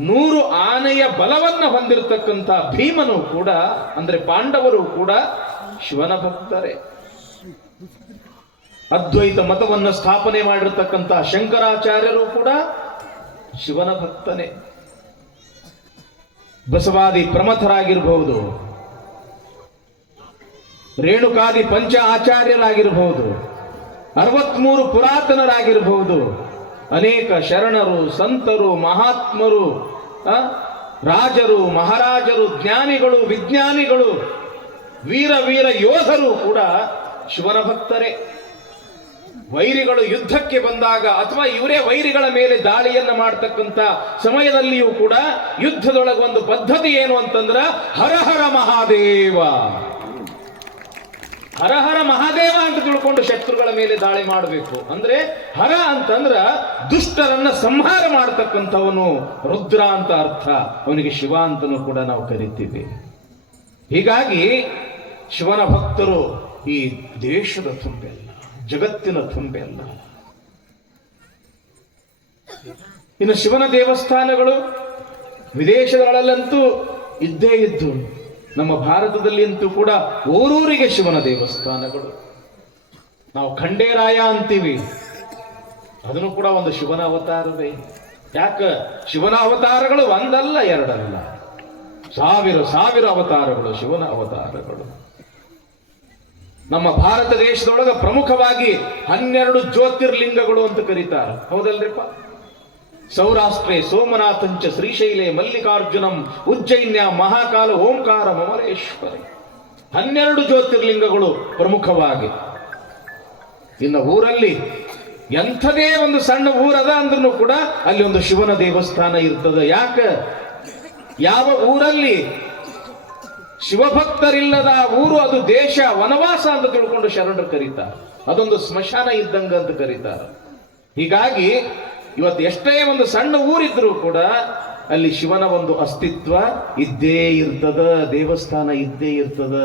100 ಆನೆಯ ಬಲವನ್ನ ಹೊಂದಿರತಕ್ಕಂಥ ಭೀಮನು ಕೂಡ, ಅಂದ್ರೆ ಪಾಂಡವರು ಕೂಡ ಶಿವನ ಭಕ್ತರೇ. ಅದ್ವೈತ ಮತವನ್ನು ಸ್ಥಾಪನೆ ಮಾಡಿರ್ತಕ್ಕಂಥ ಶಂಕರಾಚಾರ್ಯರು ಕೂಡ ಶಿವನ ಭಕ್ತನೇ. ಬಸವಾದಿ ಪ್ರಮಥರಾಗಿರಬಹುದು, ರೇಣುಕಾದಿ ಪಂಚ ಆಚಾರ್ಯರಾಗಿರಬಹುದು, 63 ಪುರಾತನರಾಗಿರಬಹುದು, ಅನೇಕ ಶರಣರು, ಸಂತರು, ಮಹಾತ್ಮರು, ರಾಜರು, ಮಹಾರಾಜರು, ಜ್ಞಾನಿಗಳು, ವಿಜ್ಞಾನಿಗಳು, ವೀರ ವೀರ ಯೋಧರು ಕೂಡ ಶಿವನ ಭಕ್ತರೇ. ವೈರಿಗಳು ಯುದ್ಧಕ್ಕೆ ಬಂದಾಗ ಅಥವಾ ಇವರೇ ವೈರಿಗಳ ಮೇಲೆ ದಾಳಿಯನ್ನ ಮಾಡತಕ್ಕಂಥ ಸಮಯದಲ್ಲಿಯೂ ಕೂಡ ಯುದ್ಧದೊಳಗೆ ಒಂದು ಪದ್ಧತಿ ಏನು ಅಂತಂದ್ರ ಹರಹರ ಮಹಾದೇವ, ಹರಹರ ಮಹಾದೇವ ಅಂತ ತಿಳ್ಕೊಂಡು ಶತ್ರುಗಳ ಮೇಲೆ ದಾಳಿ ಮಾಡಬೇಕು. ಅಂದ್ರೆ ಹರ ಅಂತಂದ್ರ ದುಷ್ಟರನ್ನ ಸಂಹಾರ ಮಾಡತಕ್ಕಂಥವನು, ರುದ್ರ ಅಂತ ಅರ್ಥ. ಅವನಿಗೆ ಶಿವ ಅಂತನೂ ಕೂಡ ನಾವು ಕರಿತೀವಿ. ಹೀಗಾಗಿ ಶಿವನ ಭಕ್ತರು ಈ ದೇಶದ ತುಂಬೆಲ್ಲ, ಜಗತ್ತಿನ ತುಂಬೆಲ್ಲ. ಇನ್ನು ಶಿವನ ದೇವಸ್ಥಾನಗಳು ವಿದೇಶಗಳಲ್ಲಂತೂ ಇದ್ದೇ ಇದ್ದು, ನಮ್ಮ ಭಾರತದಲ್ಲಿ ಅಂತೂ ಕೂಡ ಊರೂರಿಗೆ ಶಿವನ ದೇವಸ್ಥಾನಗಳು. ನಾವು ಖಂಡೇರಾಯ ಅಂತೀವಿ, ಅದನ್ನು ಕೂಡ ಒಂದು ಶಿವನ ಅವತಾರವೇ. ಯಾಕ ಶಿವನ ಅವತಾರಗಳು ಒಂದಲ್ಲ ಎರಡಲ್ಲ, ಸಾವಿರ ಸಾವಿರ ಅವತಾರಗಳು ಶಿವನ ಅವತಾರಗಳು. ನಮ್ಮ ಭಾರತ ದೇಶದೊಳಗ ಪ್ರಮುಖವಾಗಿ 12 ಜ್ಯೋತಿರ್ಲಿಂಗಗಳು ಅಂತ ಕರೀತಾರೆ, ಹೌದಲ್ರಿಪ್ಪ? ಸೌರಾಷ್ಟ್ರೇ ಸೋಮನಾಥಂಚ ಶ್ರೀಶೈಲೇ ಮಲ್ಲಿಕಾರ್ಜುನಂ ಉಜ್ಜೈನ್ಯ ಮಹಾಕಾಲ ಓಂಕಾರ ಮಮಲೇಶ್ವರಿ. 12 ಜ್ಯೋತಿರ್ಲಿಂಗಗಳು ಪ್ರಮುಖವಾಗಿ. ಇನ್ನು ಊರಲ್ಲಿ ಎಂಥದೇ ಒಂದು ಸಣ್ಣ ಊರದ ಅಂದ್ರೂ ಕೂಡ ಅಲ್ಲಿ ಒಂದು ಶಿವನ ದೇವಸ್ಥಾನ ಇರ್ತದೆ. ಯಾಕೆ? ಯಾವ ಊರಲ್ಲಿ ಶಿವಭಕ್ತರಿಲ್ಲದ ಊರು ಅದು ದೇಶ ವನವಾಸ ಅಂತ ತಿಳ್ಕೊಂಡು ಶರಣರು ಕರೀತಾರೆ. ಅದೊಂದು ಸ್ಮಶಾನ ಇದ್ದಂಗ ಅಂತ ಕರೀತಾರೆ. ಹೀಗಾಗಿ ಇವತ್ತು ಎಷ್ಟೇ ಒಂದು ಸಣ್ಣ ಊರಿದ್ರೂ ಕೂಡ ಅಲ್ಲಿ ಶಿವನ ಒಂದು ಅಸ್ತಿತ್ವ ಇದ್ದೇ ಇರ್ತದ, ದೇವಸ್ಥಾನ ಇದ್ದೇ ಇರ್ತದ.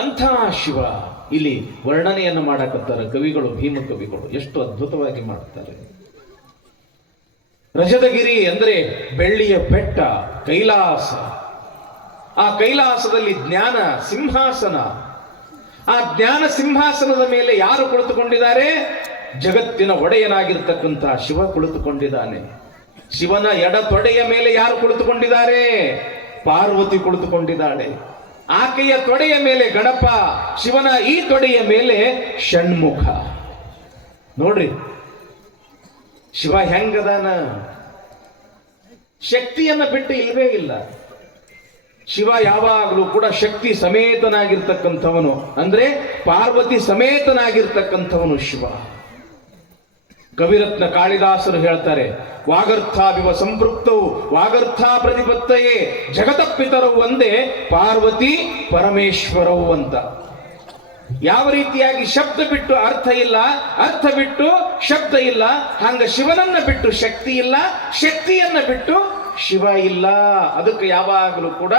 ಅಂಥ ಶಿವ ಇಲ್ಲಿ ವರ್ಣನೆಯನ್ನು ಮಾಡಕತ್ತಾರೆ ಕವಿಗಳು, ಭೀಮ ಕವಿಗಳು ಎಷ್ಟು ಅದ್ಭುತವಾಗಿ ಮಾಡ್ತಾರೆ. ರಜತಗಿರಿ ಅಂದ್ರೆ ಬೆಳ್ಳಿಯ ಬೆಟ್ಟ, ಕೈಲಾಸ. ಆ ಕೈಲಾಸದಲ್ಲಿ ಜ್ಞಾನ ಸಿಂಹಾಸನ. ಆ ಜ್ಞಾನ ಸಿಂಹಾಸನದ ಮೇಲೆ ಯಾರು ಕುಳಿತುಕೊಂಡಿದ್ದಾರೆ? ಜಗತ್ತಿನ ಒಡೆಯನಾಗಿರ್ತಕ್ಕಂಥ ಶಿವ ಕುಳಿತುಕೊಂಡಿದ್ದಾನೆ. ಶಿವನ ಎಡ ತೊಡೆಯ ಮೇಲೆ ಯಾರು ಕುಳಿತುಕೊಂಡಿದ್ದಾರೆ? ಪಾರ್ವತಿ ಕುಳಿತುಕೊಂಡಿದ್ದಾಳೆ. ಆಕೆಯ ತೊಡೆಯ ಮೇಲೆ ಗಣಪ, ಶಿವನ ಈ ತೊಡೆಯ ಮೇಲೆ ಷಣ್ಮುಖ. ನೋಡ್ರಿ ಶಿವ ಹೆಂಗದಾನ, ಶಕ್ತಿಯನ್ನ ಬಿಟ್ಟು ಇಲ್ವೇ ಇಲ್ಲ. ಶಿವ ಯಾವಾಗಲೂ ಕೂಡ ಶಕ್ತಿ ಸಮೇತನಾಗಿರ್ತಕ್ಕಂಥವನು, ಅಂದ್ರೆ ಪಾರ್ವತಿ ಸಮೇತನಾಗಿರ್ತಕ್ಕಂಥವನು ಶಿವ. ಕವಿರತ್ನ ಕಾಳಿದಾಸರು ಹೇಳ್ತಾರೆ, ವಾಗರ್ಥಾಭಿವ ಸಂಪೃಕ್ತವು ವಾಗರ್ಥ ಪ್ರತಿಪತ್ತಯೇ ಜಗತಪ್ಪಿತರವು ಒಂದೇ ಪಾರ್ವತಿ ಪರಮೇಶ್ವರವು ಅಂತ. ಯಾವ ರೀತಿಯಾಗಿ ಶಬ್ದ ಬಿಟ್ಟು ಅರ್ಥ ಇಲ್ಲ, ಅರ್ಥ ಬಿಟ್ಟು ಶಬ್ದ ಇಲ್ಲ, ಹಂಗ ಶಿವನನ್ನ ಬಿಟ್ಟು ಶಕ್ತಿ ಇಲ್ಲ, ಶಕ್ತಿಯನ್ನ ಬಿಟ್ಟು ಶಿವ ಇಲ್ಲ. ಅದಕ್ಕೆ ಯಾವಾಗಲೂ ಕೂಡ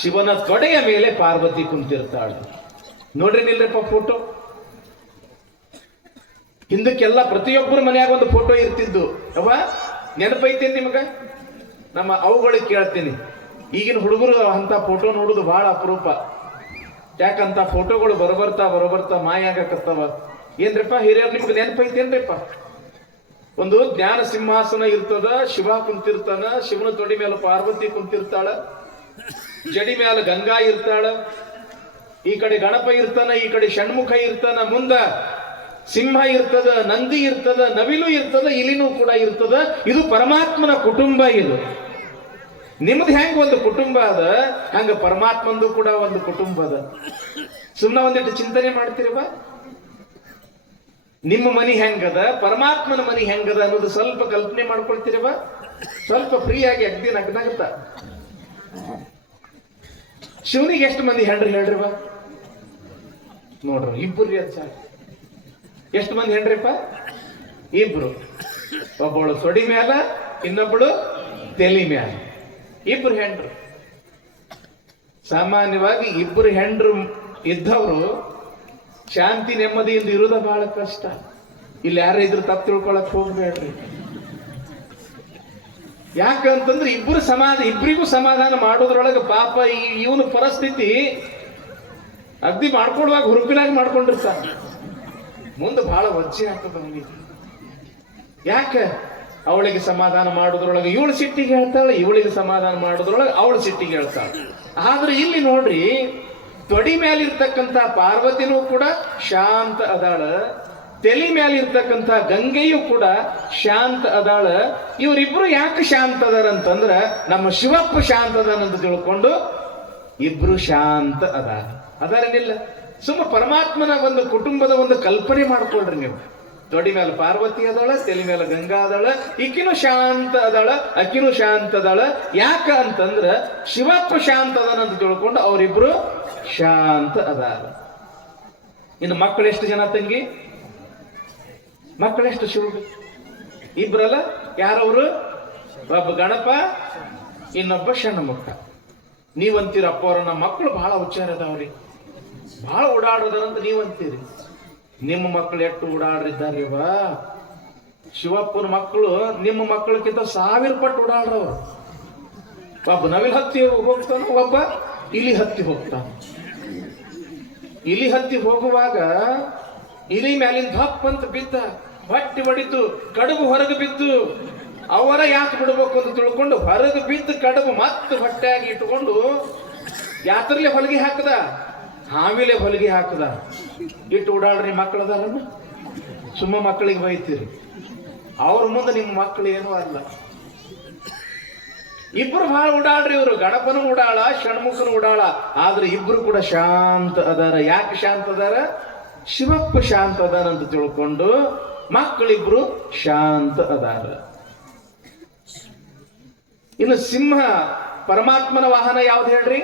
ಶಿವನ ತೊಡೆಯ ಮೇಲೆ ಪಾರ್ವತಿ ಕುಂತಿರ್ತಾಳೆ. ನೋಡ್ರಿ ನಿಲ್ರಿಪ್ಪ ಫೋಟೋ. ಹಿಂದಕ್ಕೆಲ್ಲ ಪ್ರತಿಯೊಬ್ಬರ ಮನೆಯಾಗ ಒಂದು ಫೋಟೋ ಇರ್ತಿದ್ದು. ಅವ ನೆನಪೈತೇನೆ ನಿಮಗ? ನಮ್ಮ ಅವುಗಳಿಗೆ ಕೇಳ್ತೀನಿ, ಈಗಿನ ಹುಡುಗರು ಅಂತ ಫೋಟೋ ನೋಡುದು ಬಹಳ ಅಪರೂಪ. ಯಾಕಂತ ಫೋಟೋಗಳು ಬರಬರ್ತಾ ಮಾಯ ಆಗಕತ್ತವ. ಏನ್ರಿಪ್ಪ ಹಿರಿಯರು ನಿಮ್ಗೆ ನೆನಪೈತೇನ್ರಿಪ್ಪ? ಒಂದು ಜ್ಞಾನ ಸಿಂಹಾಸನ ಇರ್ತದ, ಶಿವ ಕುಂತಿರ್ತಾನ, ಶಿವನ ತೊಡಿ ಮೇಲೆ ಪಾರ್ವತಿ ಕುಂತಿರ್ತಾಳ, ಜಡಿ ಮೇಲೆ ಗಂಗಾ ಇರ್ತಾಳ, ಈ ಕಡೆ ಗಣಪ ಇರ್ತಾನ, ಈ ಕಡೆ ಷಣ್ಮುಖ ಇರ್ತಾನ, ಮುಂದ ಸಿಂಹ ಇರ್ತದ, ನಂದಿ ಇರ್ತದ, ನವಿಲು ಇರ್ತದ, ಇಲಿನೂ ಕೂಡ ಇರ್ತದ. ಇದು ಪರಮಾತ್ಮನ ಕುಟುಂಬ. ಇದು ನಿಮ್ದು ಹೆಂಗ ಒಂದು ಕುಟುಂಬ ಅದ, ಹಂಗ ಪರಮಾತ್ಮಂದು ಕೂಡ ಒಂದು ಕುಟುಂಬ ಅದ. ಸುಮ್ಮನೆ ಒಂದಿಟ್ಟು ಚಿಂತನೆ ಮಾಡ್ತಿರವ, ನಿಮ್ಮ ಮನಿ ಹೆಂಗದ, ಪರಮಾತ್ಮನ ಮನಿ ಹೆಂಗದ ಅನ್ನೋದು ಸ್ವಲ್ಪ ಕಲ್ಪನೆ ಮಾಡ್ಕೊಳ್ತಿರವ. ಸ್ವಲ್ಪ ಫ್ರೀ ಆಗಿ ಅಗ್ದಿ ನಗ್ನಗತ್ತ. ಶಿವನಿಗೆ ಎಷ್ಟು ಮಂದಿ ಹೆಂಡ್ರಿ ಹೇಳ್ರಿವ? ನೋಡ್ರಿ, ಇಬ್ಬರು ಸಾಕು. ಎಷ್ಟು ಮಂದಿ ಹೆಂಡ್ರಿಪ್ಪ? ಇಬ್ರು. ಒಬ್ಬಳು ಸೊಡಿ ಮ್ಯಾಲ, ಇನ್ನೊಬ್ಬಳು ತೆಲಿ ಮ್ಯಾಲ. ಇಬ್ರು ಹೆಂಡ್ರು. ಸಾಮಾನ್ಯವಾಗಿ ಇಬ್ಬರು ಹೆಂಡ್ರು ಇದ್ದವರು ಶಾಂತಿ ನೆಮ್ಮದಿಯಿಂದ ಇರುವುದ ಬಹಳ ಕಷ್ಟ. ಇಲ್ಲಿ ಯಾರ ಇದ್ರು ತಪ್ಪು ತಿಳ್ಕೊಳಕ್ ಹೋಗ್ಬೇಡ್ರಿ. ಯಾಕಂತಂದ್ರೆ ಇಬ್ಬರಿಗೂ ಸಮಾಧಾನ ಮಾಡೋದ್ರೊಳಗೆ ಪಾಪ ಇವನ ಪರಿಸ್ಥಿತಿ ಅಗ್ದಿ ಮಾಡ್ಕೊಳ್ಳುವಾಗ ಹುರುಪಿನಾಗಿ ಮಾಡ್ಕೊಂಡಿರ್ತಾನೆ. ಮುಂದೆ ಬಹಳ ವಜ್ಜೆ ಆಗ್ತದ ಅವನಿಗೆ. ಯಾಕೆ? ಅವಳಿಗೆ ಸಮಾಧಾನ ಮಾಡೋದ್ರೊಳಗೆ ಇವಳು ಸಿಟ್ಟಿಗೆ ಹೇಳ್ತಾಳೆ, ಇವಳಿಗೆ ಸಮಾಧಾನ ಮಾಡೋದ್ರೊಳಗೆ ಅವಳು ಸಿಟ್ಟಿಗೆ ಹೇಳ್ತಾಳೆ. ಆದ್ರೆ ಇಲ್ಲಿ ನೋಡ್ರಿ, ತೊಡಿ ಮೇಲಿರ್ತಕ್ಕಂಥ ಪಾರ್ವತಿನೂ ಕೂಡ ಶಾಂತ ಅದಾಳ, ತೆಲಿ ಮೇಲಿರ್ತಕ್ಕಂಥ ಗಂಗೆಯೂ ಕೂಡ ಶಾಂತ ಅದಾಳ. ಇವರಿಬ್ರು ಯಾಕೆ ಶಾಂತ ಅದಾರ ಅಂತಂದ್ರ ನಮ್ಮ ಶಿವಪ್ಪ ಶಾಂತ ಅದಾನಂತ ತಿಳ್ಕೊಂಡು ಇಬ್ರು ಶಾಂತ ಅದಾರೇನಿಲ್ಲ. ಸುಮ್ಮ ಪರಮಾತ್ಮನ ಒಂದು ಕುಟುಂಬದ ಒಂದು ಕಲ್ಪನೆ ಮಾಡ್ಕೊಳ್ರಿ ನೀವು. ತೊಡಿ ಮೇಲೆ ಪಾರ್ವತಿ ಅದಾಳ, ತೆಲಿ ಮೇಲೆ ಗಂಗಾ ಅದಾಳ, ಈಕಿನೂ ಶಾಂತ ಅದಾಳ, ಅಕ್ಕಿನೂ ಶಾಂತ ಅದಾಳ. ಯಾಕ ಅಂತಂದ್ರ ಶಿವಪ್ಪ ಶಾಂತ ಅದಾನಂತ ತಿಳ್ಕೊಂಡು ಅವರಿಬ್ರು ಶಾಂತ ಅದಾರ. ಇನ್ನು ಮಕ್ಕಳು ಎಷ್ಟು ಜನ ತಂಗಿ? ಮಕ್ಕಳೆಷ್ಟು ಶಿವ? ಇಬ್ರಲ್ಲ. ಯಾರವರು? ಒಬ್ಬ ಗಣಪ, ಇನ್ನೊಬ್ಬ ಷಣ್ಮುಖ. ನೀವಂತೀರ ಅಪ್ಪ ಅವ್ರ ನಮ್ಮ ಮಕ್ಕಳು ಬಹಳ ಉಚ್ಚಾರ ಅದಾವ್ರಿ, ಬಹಳ ಓಡಾಡೋದಂತ ನೀವಂತೀರಿ. ನಿಮ್ಮ ಮಕ್ಕಳು ಎಷ್ಟು ಓಡಾಡ್ರಿದ್ದಾರಿವ? ಶಿವಪ್ಪನ ಮಕ್ಕಳು ನಿಮ್ಮ ಮಕ್ಕಳಕ್ಕಿಂತ 1000 ಪಟ್ಟು ಓಡಾಡ್ರವ್ರು. ಒಬ್ಬ ನವಿಲ್ ಹತ್ತಿ ಹೋಗ್ತಾನ, ಒಬ್ಬ ಇಲಿ ಹತ್ತಿ ಹೋಗ್ತಾನ. ಇಲಿ ಹತ್ತಿ ಹೋಗುವಾಗ ಇಲಿ ಮ್ಯಾಲಿನ ದಪ್ಪ ಅಂತ ಬಿದ್ದ, ಹೊಟ್ಟಿ ಹೊಡಿತು, ಕಡುಬು ಹೊರಗೆ ಬಿದ್ದು. ಅವರ ಯಾಕೆ ಬಿಡ್ಬೇಕು ಅಂತ ತಿಳ್ಕೊಂಡು ಹೊರಗೆ ಬಿದ್ದು ಕಡುಬು ಮತ್ತೆ ಹೊಟ್ಟೆಯಾಗಿ ಇಟ್ಕೊಂಡು ಯಾತ್ರಲೆ ಹೊಲಿಗೆ ಹಾಕದ, ಹಾವಿಲೆ ಹೊಲಿಗೆ ಹಾಕದ. ಇಟ್ಟು ಓಡಾಡ್ರಿ ಮಕ್ಕಳದಾರನ್ನ. ಸುಮ್ಮ ಮಕ್ಕಳಿಗೆ ಬೈತೀರಿ, ಅವ್ರ ಮುಂದೆ ನಿಮ್ಮ ಮಕ್ಕಳು ಏನೂ ಅಲ್ಲ. ಇಬ್ರು ಬಹಳ ಓಡಾಡ್ರಿ. ಇವರು ಗಣಪನು ಓಡಾಳ, ಷಣ್ಮುಖನು ಓಡಾಳ. ಆದ್ರೆ ಇಬ್ರು ಕೂಡ ಶಾಂತ ಅದಾರ. ಯಾಕೆ ಶಾಂತ ಅದಾರ? ಶಿವಪ್ಪ ಶಾಂತ ಅದಾರಂತ ತಿಳ್ಕೊಂಡು ಮಕ್ಕಳಿಬ್ರು ಶಾಂತ ಅದಾರ. ಇನ್ನು ಸಿಂಹ, ಪರಮಾತ್ಮನ ವಾಹನ ಯಾವ್ದು ಹೇಳ್ರಿ?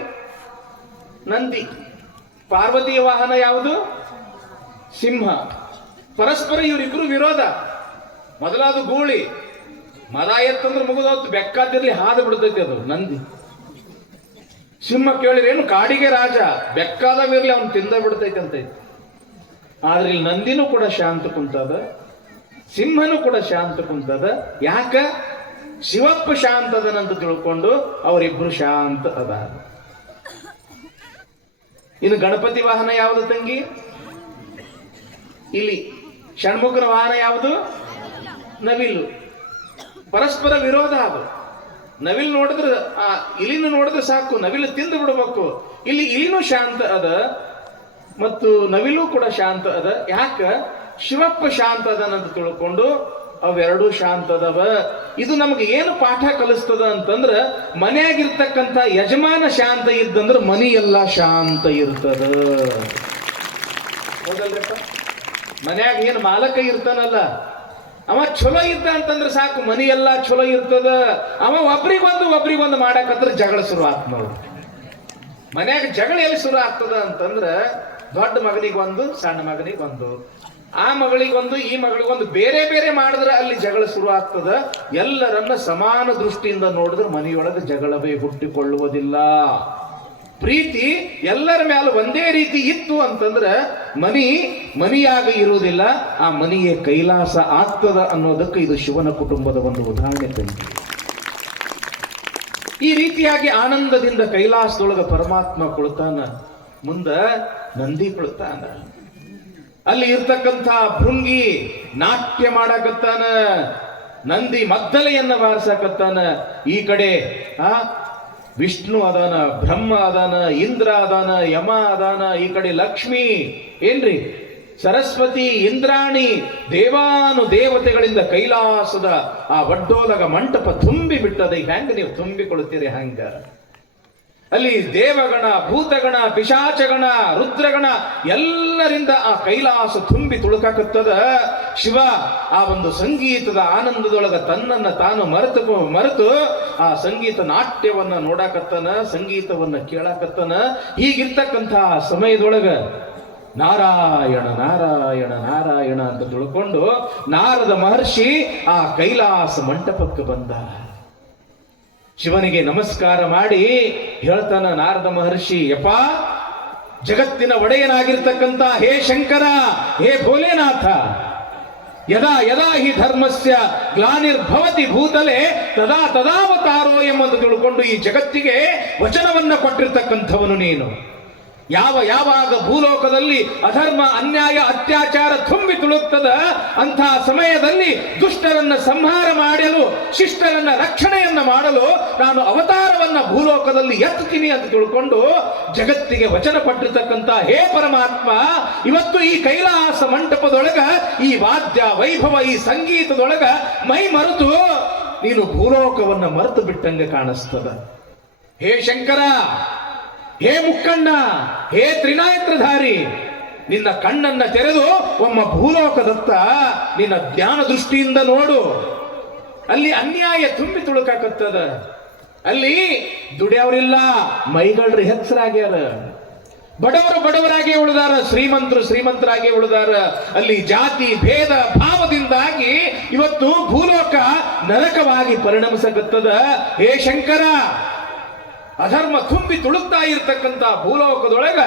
ನಂದಿ. ಪಾರ್ವತಿಯ ವಾಹನ ಯಾವುದು? ಸಿಂಹ. ಪರಸ್ಪರ ಇವರಿಬ್ರು ವಿರೋಧ. ಮೊದಲಾದ ಗೂಳಿ, ಮದ ಎತ್ತಂದ್ರೆ ಮುಗಿದೋತ್ತು, ಬೆಕ್ಕಾದಿರ್ಲಿ ಹಾದು ಬಿಡ್ತೈತಿ ಅದು ನಂದಿ. ಸಿಂಹ ಕೇಳಿರೇನು ಕಾಡಿಗೆ ರಾಜ, ಬೆಕ್ಕಾದವಿರ್ಲಿ ಅವ್ನು ತಿಂದ ಬಿಡ್ತೈತಿ ಅಂತೈತಿ. ಆದ್ರೆ ಇಲ್ಲಿ ನಂದಿನೂ ಕೂಡ ಶಾಂತ ಕುಂತದ, ಸಿಂಹನೂ ಕೂಡ ಶಾಂತ ಕುಂತದ. ಯಾಕ? ಶಿವಪ್ಪ ಶಾಂತ ಅದನಂತ ತಿಳ್ಕೊಂಡು ಅವರಿಬ್ರು ಶಾಂತ ಅದಾರ. ಇನ್ನು ಗಣಪತಿ ವಾಹನ ಯಾವುದು ತಂಗಿ? ಇಲಿ. ಷಣ್ಮುಖನ ವಾಹನ ಯಾವುದು? ನವಿಲು. ಪರಸ್ಪರ ವಿರೋಧ ಅದು. ನವಿಲು ನೋಡಿದ್ರೆ ಇಲಿನ ನೋಡಿದ್ರೆ ಸಾಕು, ನವಿಲು ತಿಂದು ಬಿಡಬೇಕು. ಇಲ್ಲಿ ಇಲಿನೂ ಶಾಂತ ಅದ ಮತ್ತು ನವಿಲು ಕೂಡ ಶಾಂತ ಅದ. ಯಾಕ? ಶಿವಪ್ಪ ಶಾಂತ ಅದನಂತ ತಿಳ್ಕೊಂಡು ಅವೆರಡೂ ಶಾಂತ ಅದಾವ. ಇದು ನಮಗೆ ಏನು ಪಾಠ ಕಲಿಸ್ತದ ಅಂತಂದ್ರ, ಮನೆಯಾಗಿರ್ತಕ್ಕಂಥ ಯಜಮಾನ ಶಾಂತ ಇದ್ದಂದ್ರೆ ಮನಿ ಎಲ್ಲ ಶಾಂತ ಇರ್ತದ. ಹೌದಲ್ರಪ್ಪ? ಮನ್ಯಾಗ ಏನು ಮಾಲಕ ಇರ್ತಾನಲ್ಲ, ಅವ ಚಲೋ ಇದ್ದ ಅಂತಂದ್ರೆ ಸಾಕು, ಮನಿ ಎಲ್ಲ ಚಲೋ ಇರ್ತದ. ಅವ ಒಬ್ರಿಗೊಂದು ಮಾಡಕತ್ರ ಜಗಳ ಶುರು ಆಗ್ತ ನೋಡ್ರಿ. ಮನ್ಯಾಗ ಜಗಳ ಎಲ್ಲಿ ಶುರು ಆಗ್ತದ ಅಂತಂದ್ರ, ದೊಡ್ಡ ಮಗನಿಗೊಂದು, ಸಣ್ಣ ಮಗನಿಗೊಂದು, ಆ ಮಗಳಿಗೊಂದು, ಈ ಮಗಳಿಗೊಂದು, ಬೇರೆ ಬೇರೆ ಮಾಡಿದ್ರೆ ಅಲ್ಲಿ ಜಗಳ ಶುರು ಆಗ್ತದ. ಎಲ್ಲರನ್ನ ಸಮಾನ ದೃಷ್ಟಿಯಿಂದ ನೋಡಿದ್ರೆ ಮನೆಯೊಳಗೆ ಜಗಳವೇ ಹುಟ್ಟಿಕೊಳ್ಳುವುದಿಲ್ಲ. ಪ್ರೀತಿ ಎಲ್ಲರ ಮೇಲೆ ಒಂದೇ ರೀತಿ ಇತ್ತು ಅಂತಂದ್ರೆ ಮನಿಯಾಗ ಇರುವುದಿಲ್ಲ, ಆ ಮನಿಯೇ ಕೈಲಾಸ ಆಗ್ತದ ಅನ್ನೋದಕ್ಕೆ ಇದು ಶಿವನ ಕುಟುಂಬದ ಒಂದು ಉದಾಹರಣೆ ತಂಗಿ. ಈ ರೀತಿಯಾಗಿ ಆನಂದದಿಂದ ಕೈಲಾಸದೊಳಗ ಪರಮಾತ್ಮ ಕುಳಿತಾನ, ಮುಂದ ನಂದಿ ಕುಳಿತಾನ. ಅಲ್ಲಿ ಇರ್ತಕ್ಕಂಥ ಭೃಂಗಿ ನಾಟ್ಯ ಮಾಡಕತ್ತಾನ, ನಂದಿ ಮದ್ದಲೆಯನ್ನ ಬಾರಿಸಕತ್ತಾನ. ಈ ಕಡೆ ವಿಷ್ಣು ಅದಾನ, ಬ್ರಹ್ಮ ಅದಾನ, ಇಂದ್ರ ಅದಾನ, ಯಮ ಅದಾನ, ಈ ಕಡೆ ಲಕ್ಷ್ಮಿ ಏನ್ರಿ ಸರಸ್ವತಿ, ಇಂದ್ರಾಣಿ, ದೇವಾನು ದೇವತೆಗಳಿಂದ ಕೈಲಾಸದ ಆ ಒಡ್ಡೋಲಗ ಮಂಟಪ ತುಂಬಿ ಬಿಟ್ಟದೆ. ಹೆಂಗ ನೀವು ತುಂಬಿಕೊಳ್ತೀರಿ ಹಂಗ. ಅಲ್ಲಿ ದೇವಗಣ, ಭೂತಗಣ, ಪಿಶಾಚಗಣ, ರುದ್ರಗಣ ಎಲ್ಲರಿಂದ ಆ ಕೈಲಾಸ ತುಂಬಿ ತುಳುಕಾಕತ್ತದ. ಶಿವ ಆ ಒಂದು ಸಂಗೀತದ ಆನಂದದೊಳಗ ತನ್ನನ್ನ ತಾನು ಮರೆತು ಆ ಸಂಗೀತ ನಾಟ್ಯವನ್ನ ನೋಡಾಕತ್ತನ, ಸಂಗೀತವನ್ನ ಕೇಳಾಕತ್ತನ. ಹೀಗಿರ್ತಕ್ಕಂಥ ಸಮಯದೊಳಗ ನಾರಾಯಣ ನಾರಾಯಣ ನಾರಾಯಣ ಅಂತ ತಿಳ್ಕೊಂಡು ನಾರದ ಮಹರ್ಷಿ ಆ ಕೈಲಾಸ ಮಂಟಪಕ್ಕೆ ಬಂದ. ಶಿವನಿಗೆ ನಮಸ್ಕಾರ ಮಾಡಿ ಹೇಳ್ತಾನ ನಾರದ ಮಹರ್ಷಿ, ಯಪ್ಪ, ಜಗತ್ತಿನ ಒಡೆಯನಾಗಿರ್ತಕ್ಕಂಥ ಹೇ ಶಂಕರ, ಹೇ ಭೋಲೆನಾಥ, ಯದಾ ಯದಾ ಹಿ ಧರ್ಮಸ್ಯ ಗ್ಲಾನಿರ್ಭವತಿ ಭೂತಲೆ ತದಾ ತದಾವತಾರೋ ಎಂಬಂದು ತಿಳ್ಕೊಂಡು ಈ ಜಗತ್ತಿಗೆ ವಚನವನ್ನ ಕೊಟ್ಟಿರ್ತಕ್ಕಂಥವನು ನೀನು. ಯಾವಾಗ ಭೂಲೋಕದಲ್ಲಿ ಅಧರ್ಮ, ಅನ್ಯಾಯ, ಅತ್ಯಾಚಾರ ತುಂಬಿ ತುಳುಕ್ತದ ಅಂಥ ಸಮಯದಲ್ಲಿ ದುಷ್ಟರನ್ನ ಸಂಹಾರ ಮಾಡಲು, ಶಿಷ್ಟರನ್ನ ರಕ್ಷಣೆಯನ್ನ ಮಾಡಲು ನಾನು ಅವತಾರವನ್ನ ಭೂಲೋಕದಲ್ಲಿ ಎತ್ತುತ್ತೀನಿ ಅಂತ ತಿಳ್ಕೊಂಡು ಜಗತ್ತಿಗೆ ವಚನ ಪಟ್ಟಿರ್ತಕ್ಕಂಥ ಹೇ ಪರಮಾತ್ಮ, ಇವತ್ತು ಈ ಕೈಲಾಸ ಮಂಟಪದೊಳಗ ಈ ವಾದ್ಯ ವೈಭವ, ಈ ಸಂಗೀತದೊಳಗ ಮೈ ಮರೆತು ನೀನು ಭೂಲೋಕವನ್ನ ಮರೆತು ಬಿಟ್ಟಂಗೆ ಕಾಣಿಸ್ತದ. ಹೇ ಶಂಕರ, ಹೇ ಮುಕ್ಕಣ್ಣ, ಹೇ ತ್ರಿನಾಯತ್ರಧಾರಿ, ನಿನ್ನ ಕಣ್ಣನ್ನ ತೆರೆದು ಒಮ್ಮ ಭೂಲೋಕದತ್ತ ನಿನ್ನ ಜ್ಞಾನ ದೃಷ್ಟಿಯಿಂದ ನೋಡು. ಅಲ್ಲಿ ಅನ್ಯಾಯ ತುಂಬಿ ತುಳುಕಾಕತ್ತದ. ಅಲ್ಲಿ ದುಡಿಯವ್ರಿಲ್ಲ, ಮೈಗಳ್ರಿ ಹೆಸರಾಗ್ಯಾರ. ಬಡವರು ಬಡವರಾಗಿ ಉಳಿದಾರ, ಶ್ರೀಮಂತರು ಶ್ರೀಮಂತರಾಗಿ ಉಳಿದಾರ. ಅಲ್ಲಿ ಜಾತಿ ಭೇದ ಭಾವದಿಂದಾಗಿ ಇವತ್ತು ಭೂಲೋಕ ನರಕವಾಗಿ ಪರಿಣಮಿಸಕತ್ತದ. ಹೇ ಶಂಕರ, ಅಧರ್ಮ ತುಂಬಿ ತುಳುಕ್ತಾ ಇರತಕ್ಕಂಥ ಭೂಲೋಕದೊಳಗ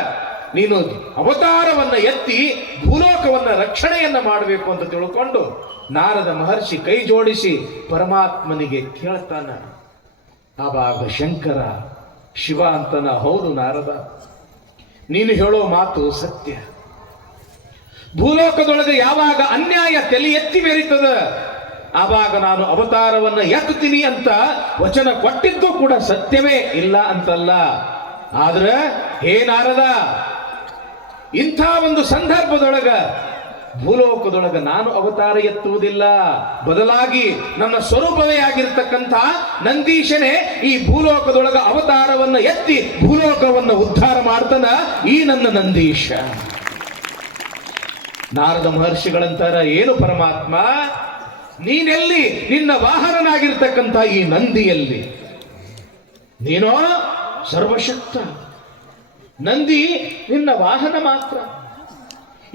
ನೀನು ಅವತಾರವನ್ನ ಎತ್ತಿ ಭೂಲೋಕವನ್ನ ರಕ್ಷಣೆಯನ್ನ ಮಾಡಬೇಕು ಅಂತ ತಿಳ್ಕೊಂಡು ನಾರದ ಮಹರ್ಷಿ ಕೈ ಜೋಡಿಸಿ ಪರಮಾತ್ಮನಿಗೆ ಕೇಳ್ತಾನ. ಆವಾಗ ಶಂಕರ ಶಿವ ಅಂತನ, ಹೌದು ನಾರದ, ನೀನು ಹೇಳೋ ಮಾತು ಸತ್ಯ. ಭೂಲೋಕದೊಳಗೆ ಯಾವಾಗ ಅನ್ಯಾಯ ತಲೆ ಎತ್ತಿ ಮೆರೀತದ ಆವಾಗ ನಾನು ಅವತಾರವನ್ನ ಎತ್ತುತ್ತೀನಿ ಅಂತ ವಚನ ಕೊಟ್ಟಿದ್ದು ಕೂಡ ಸತ್ಯವೇ, ಇಲ್ಲ ಅಂತಲ್ಲ. ಆದ್ರೆ ಹೇ ನಾರದ, ಇಂಥ ಒಂದು ಸಂದರ್ಭದೊಳಗ ಭೂಲೋಕದೊಳಗ ನಾನು ಅವತಾರ ಎತ್ತುವುದಿಲ್ಲ, ಬದಲಾಗಿ ನನ್ನ ಸ್ವರೂಪವೇ ಆಗಿರ್ತಕ್ಕಂಥ ನಂದೀಶನೇ ಈ ಭೂಲೋಕದೊಳಗ ಅವತಾರವನ್ನ ಎತ್ತಿ ಭೂಲೋಕವನ್ನ ಉದ್ಧಾರ ಮಾಡ್ತಾನ ಈ ನನ್ನ ನಂದೀಶ. ನಾರದ ಮಹರ್ಷಿಗಳಂತಾರ, ಏನು ಪರಮಾತ್ಮ, ನೀನೆಲ್ಲಿ ನಿನ್ನ ವಾಹನನಾಗಿರ್ತಕ್ಕಂಥ ಈ ನಂದಿಯಲ್ಲಿ? ನೀನೋ ಸರ್ವಶಕ್ತ, ನಂದಿ ನಿನ್ನ ವಾಹನ ಮಾತ್ರ.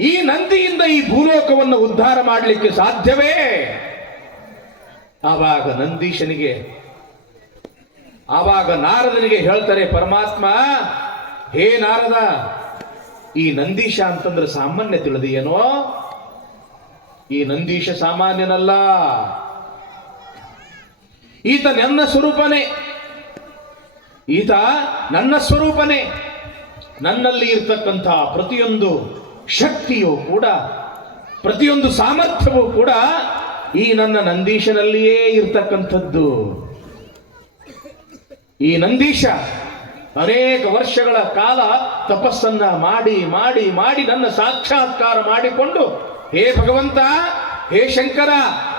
ಈ ನಂದಿಯಿಂದ ಈ ಭೂಲೋಕವನ್ನು ಉದ್ಧಾರ ಮಾಡಲಿಕ್ಕೆ ಸಾಧ್ಯವೇ? ಆವಾಗ ನಂದೀಶನಿಗೆ, ಆವಾಗ ನಾರದನಿಗೆ ಹೇಳ್ತಾರೆ ಪರಮಾತ್ಮ, ಹೇ ನಾರದ, ಈ ನಂದೀಶ ಅಂತಂದ್ರೆ ಸಾಮಾನ್ಯ ತಿಳಿದಿಯೇನೋ? ಈ ನಂದೀಶ ಸಾಮಾನ್ಯನಲ್ಲ, ಈತ ನನ್ನ ಸ್ವರೂಪನೇ, ಈತ ನನ್ನ ಸ್ವರೂಪನೇ. ನನ್ನಲ್ಲಿ ಇರ್ತಕ್ಕಂಥ ಪ್ರತಿಯೊಂದು ಶಕ್ತಿಯೂ ಕೂಡ, ಪ್ರತಿಯೊಂದು ಸಾಮರ್ಥ್ಯವೂ ಕೂಡ ಈ ನನ್ನ ನಂದೀಶನಲ್ಲಿಯೇ ಇರ್ತಕ್ಕಂಥದ್ದು. ಈ ನಂದೀಶ ಅನೇಕ ವರ್ಷಗಳ ಕಾಲ ತಪಸ್ಸನ್ನ ಮಾಡಿ ಮಾಡಿ ಮಾಡಿ ನನ್ನ ಸಾಕ್ಷಾತ್ಕಾರ ಮಾಡಿಕೊಂಡು, ಹೇ ಭಗವಂತ, ಹೇ ಶಂಕರ,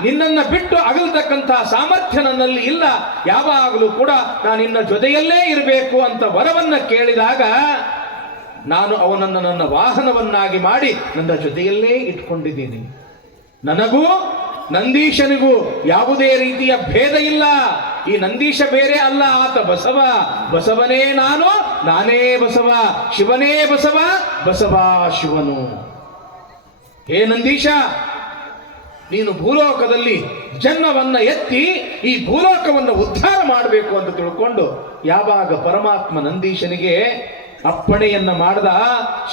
ನಿನ್ನನ್ನ ಬಿಟ್ಟು ಅಗಲ್ತಕ್ಕಂಥ ಸಾಮರ್ಥ್ಯ ನನ್ನಲ್ಲಿ ಇಲ್ಲ, ಯಾವಾಗಲೂ ಕೂಡ ನಾನು ನಿನ್ನ ಜೊತೆಯಲ್ಲೇ ಇರಬೇಕು ಅಂತ ವರವನ್ನ ಕೇಳಿದಾಗ ನಾನು ಅವನನ್ನು ನನ್ನ ವಾಹನವನ್ನಾಗಿ ಮಾಡಿ ನನ್ನ ಜೊತೆಯಲ್ಲೇ ಇಟ್ಕೊಂಡಿದ್ದೀನಿ. ನನಗೂ ನಂದೀಶನಿಗೂ ಯಾವುದೇ ರೀತಿಯ ಭೇದ ಇಲ್ಲ. ಈ ನಂದೀಶ ಬೇರೆ ಅಲ್ಲ, ಆತ ಬಸವ, ಬಸವನೇ ನಾನು, ನಾನೇ ಬಸವ, ಶಿವನೇ ಬಸವ, ಬಸವ ಶಿವನು. ಹೇ ನಂದೀಶ, ನೀನು ಭೂಲೋಕದಲ್ಲಿ ಜನ್ಮವನ್ನ ಎತ್ತಿ ಈ ಭೂಲೋಕವನ್ನು ಉದ್ಧಾರ ಮಾಡಬೇಕು ಅಂತ ತಿಳ್ಕೊಂಡು ಯಾವಾಗ ಪರಮಾತ್ಮ ನಂದೀಶನಿಗೆ ಅಪ್ಪಣೆಯನ್ನ ಮಾಡಿದ,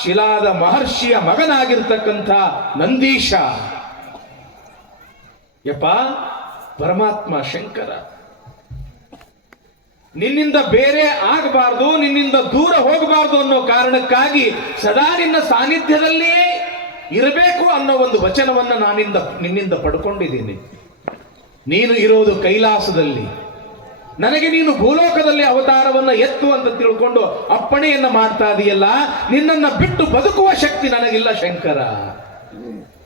ಶಿಲಾದ ಮಹರ್ಷಿಯ ಮಗನಾಗಿರ್ತಕ್ಕಂಥ ನಂದೀಶ, ಯಪ್ಪ ಪರಮಾತ್ಮ ಶಂಕರ, ನಿನ್ನಿಂದ ಬೇರೆ ಆಗಬಾರ್ದು, ನಿನ್ನಿಂದ ದೂರ ಹೋಗಬಾರ್ದು ಅನ್ನೋ ಕಾರಣಕ್ಕಾಗಿ ಸದಾ ನಿನ್ನ ಸಾನ್ನಿಧ್ಯದಲ್ಲಿಯೇ ಇರಬೇಕು ಅನ್ನೋ ಒಂದು ವಚನವನ್ನ ನಿನ್ನಿಂದ ಪಡ್ಕೊಂಡಿದ್ದೀನಿ. ನೀನು ಇರೋದು ಕೈಲಾಸದಲ್ಲಿ, ನನಗೆ ನೀನು ಭೂಲೋಕದಲ್ಲಿ ಅವತಾರವನ್ನ ಎತ್ತು ಅಂತ ತಿಳ್ಕೊಂಡು ಅಪ್ಪಣೆಯನ್ನ ಮಾಡ್ತಾ ಇದೆಯಲ್ಲ, ನಿನ್ನನ್ನ ಬಿಟ್ಟು ಬದುಕುವ ಶಕ್ತಿ ನನಗಿಲ್ಲ ಶಂಕರ.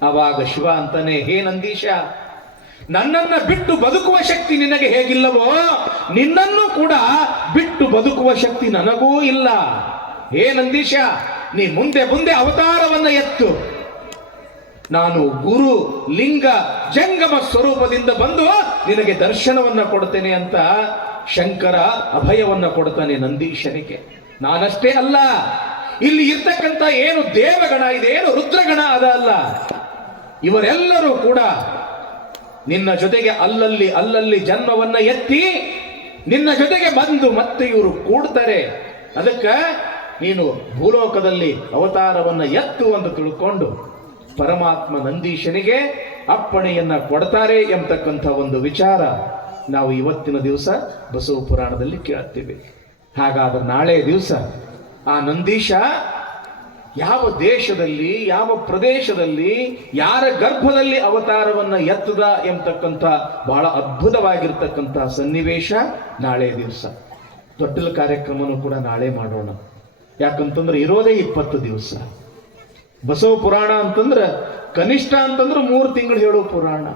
ಆವಾಗ ಶಿವ ಅಂತಾನೆ, ಹೇ ನಂದೀಶ, ನನ್ನನ್ನ ಬಿಟ್ಟು ಬದುಕುವ ಶಕ್ತಿ ನಿನಗೆ ಹೇಗಿಲ್ಲವೋ ನಿನ್ನನ್ನು ಕೂಡ ಬಿಟ್ಟು ಬದುಕುವ ಶಕ್ತಿ ನನಗೂ ಇಲ್ಲ. ಹೇ ನಂದೀಶ, ನೀ ಮುಂದೆ ಮುಂದೆ ಅವತಾರವನ್ನ ಎತ್ತು, ನಾನು ಗುರು ಲಿಂಗ ಜಂಗಮ ಸ್ವರೂಪದಿಂದ ಬಂದು ನಿನಗೆ ದರ್ಶನವನ್ನ ಕೊಡ್ತೇನೆ ಅಂತ ಶಂಕರ ಅಭಯವನ್ನ ಕೊಡ್ತಾನೆ ನಂದೀಶನಿಗೆ. ನಾನಷ್ಟೇ ಅಲ್ಲ, ಇಲ್ಲಿ ಇರ್ತಕ್ಕಂಥ ಏನು ದೇವಗಣ ಇದೆ, ಏನು ರುದ್ರಗಣ ಅಲ್ಲ, ಇವರೆಲ್ಲರೂ ಕೂಡ ನಿನ್ನ ಜೊತೆಗೆ ಅಲ್ಲಲ್ಲಿ ಜನ್ಮವನ್ನ ಎತ್ತಿ ನಿನ್ನ ಜೊತೆಗೆ ಬಂದು ಮತ್ತೆ ಇವರು ಕೂಡ್ತಾರೆ. ಅದಕ್ಕೆ ನೀನು ಭೂಲೋಕದಲ್ಲಿ ಅವತಾರವನ್ನ ಎತ್ತು ಅಂತ ತಿಳ್ಕೊಂಡು ಪರಮಾತ್ಮ ನಂದೀಶನಿಗೆ ಅಪ್ಪಣೆಯನ್ನ ಕೊಡ್ತಾರೆ ಎಂಬತಕ್ಕಂಥ ಒಂದು ವಿಚಾರ ನಾವು ಇವತ್ತಿನ ದಿವಸ ಬಸವ ಪುರಾಣದಲ್ಲಿ ಕೇಳುತ್ತೇವೆ. ಹಾಗಾದ್ರೆ ನಾಳೆ ದಿವಸ ಆ ನಂದೀಶ ಯಾವ ದೇಶದಲ್ಲಿ, ಯಾವ ಪ್ರದೇಶದಲ್ಲಿ, ಯಾರ ಗರ್ಭದಲ್ಲಿ ಅವತಾರವನ್ನ ಎತ್ತದ ಎಂಬತಕ್ಕಂಥ ಬಹಳ ಅದ್ಭುತವಾಗಿರ್ತಕ್ಕಂಥ ಸನ್ನಿವೇಶ ನಾಳೆ ದಿವಸ. ತೊಟ್ಟಿಲ ಕಾರ್ಯಕ್ರಮನೂ ಕೂಡ ನಾಳೆ ಮಾಡೋಣ. ಯಾಕಂತಂದ್ರೆ ಇರೋದೇ 20 ದಿವಸ. ಬಸವ ಪುರಾಣ ಅಂತಂದ್ರೆ ಕನಿಷ್ಠ ಅಂತಂದ್ರೆ 3 ತಿಂಗಳು ಹೇಳೋ ಪುರಾಣ.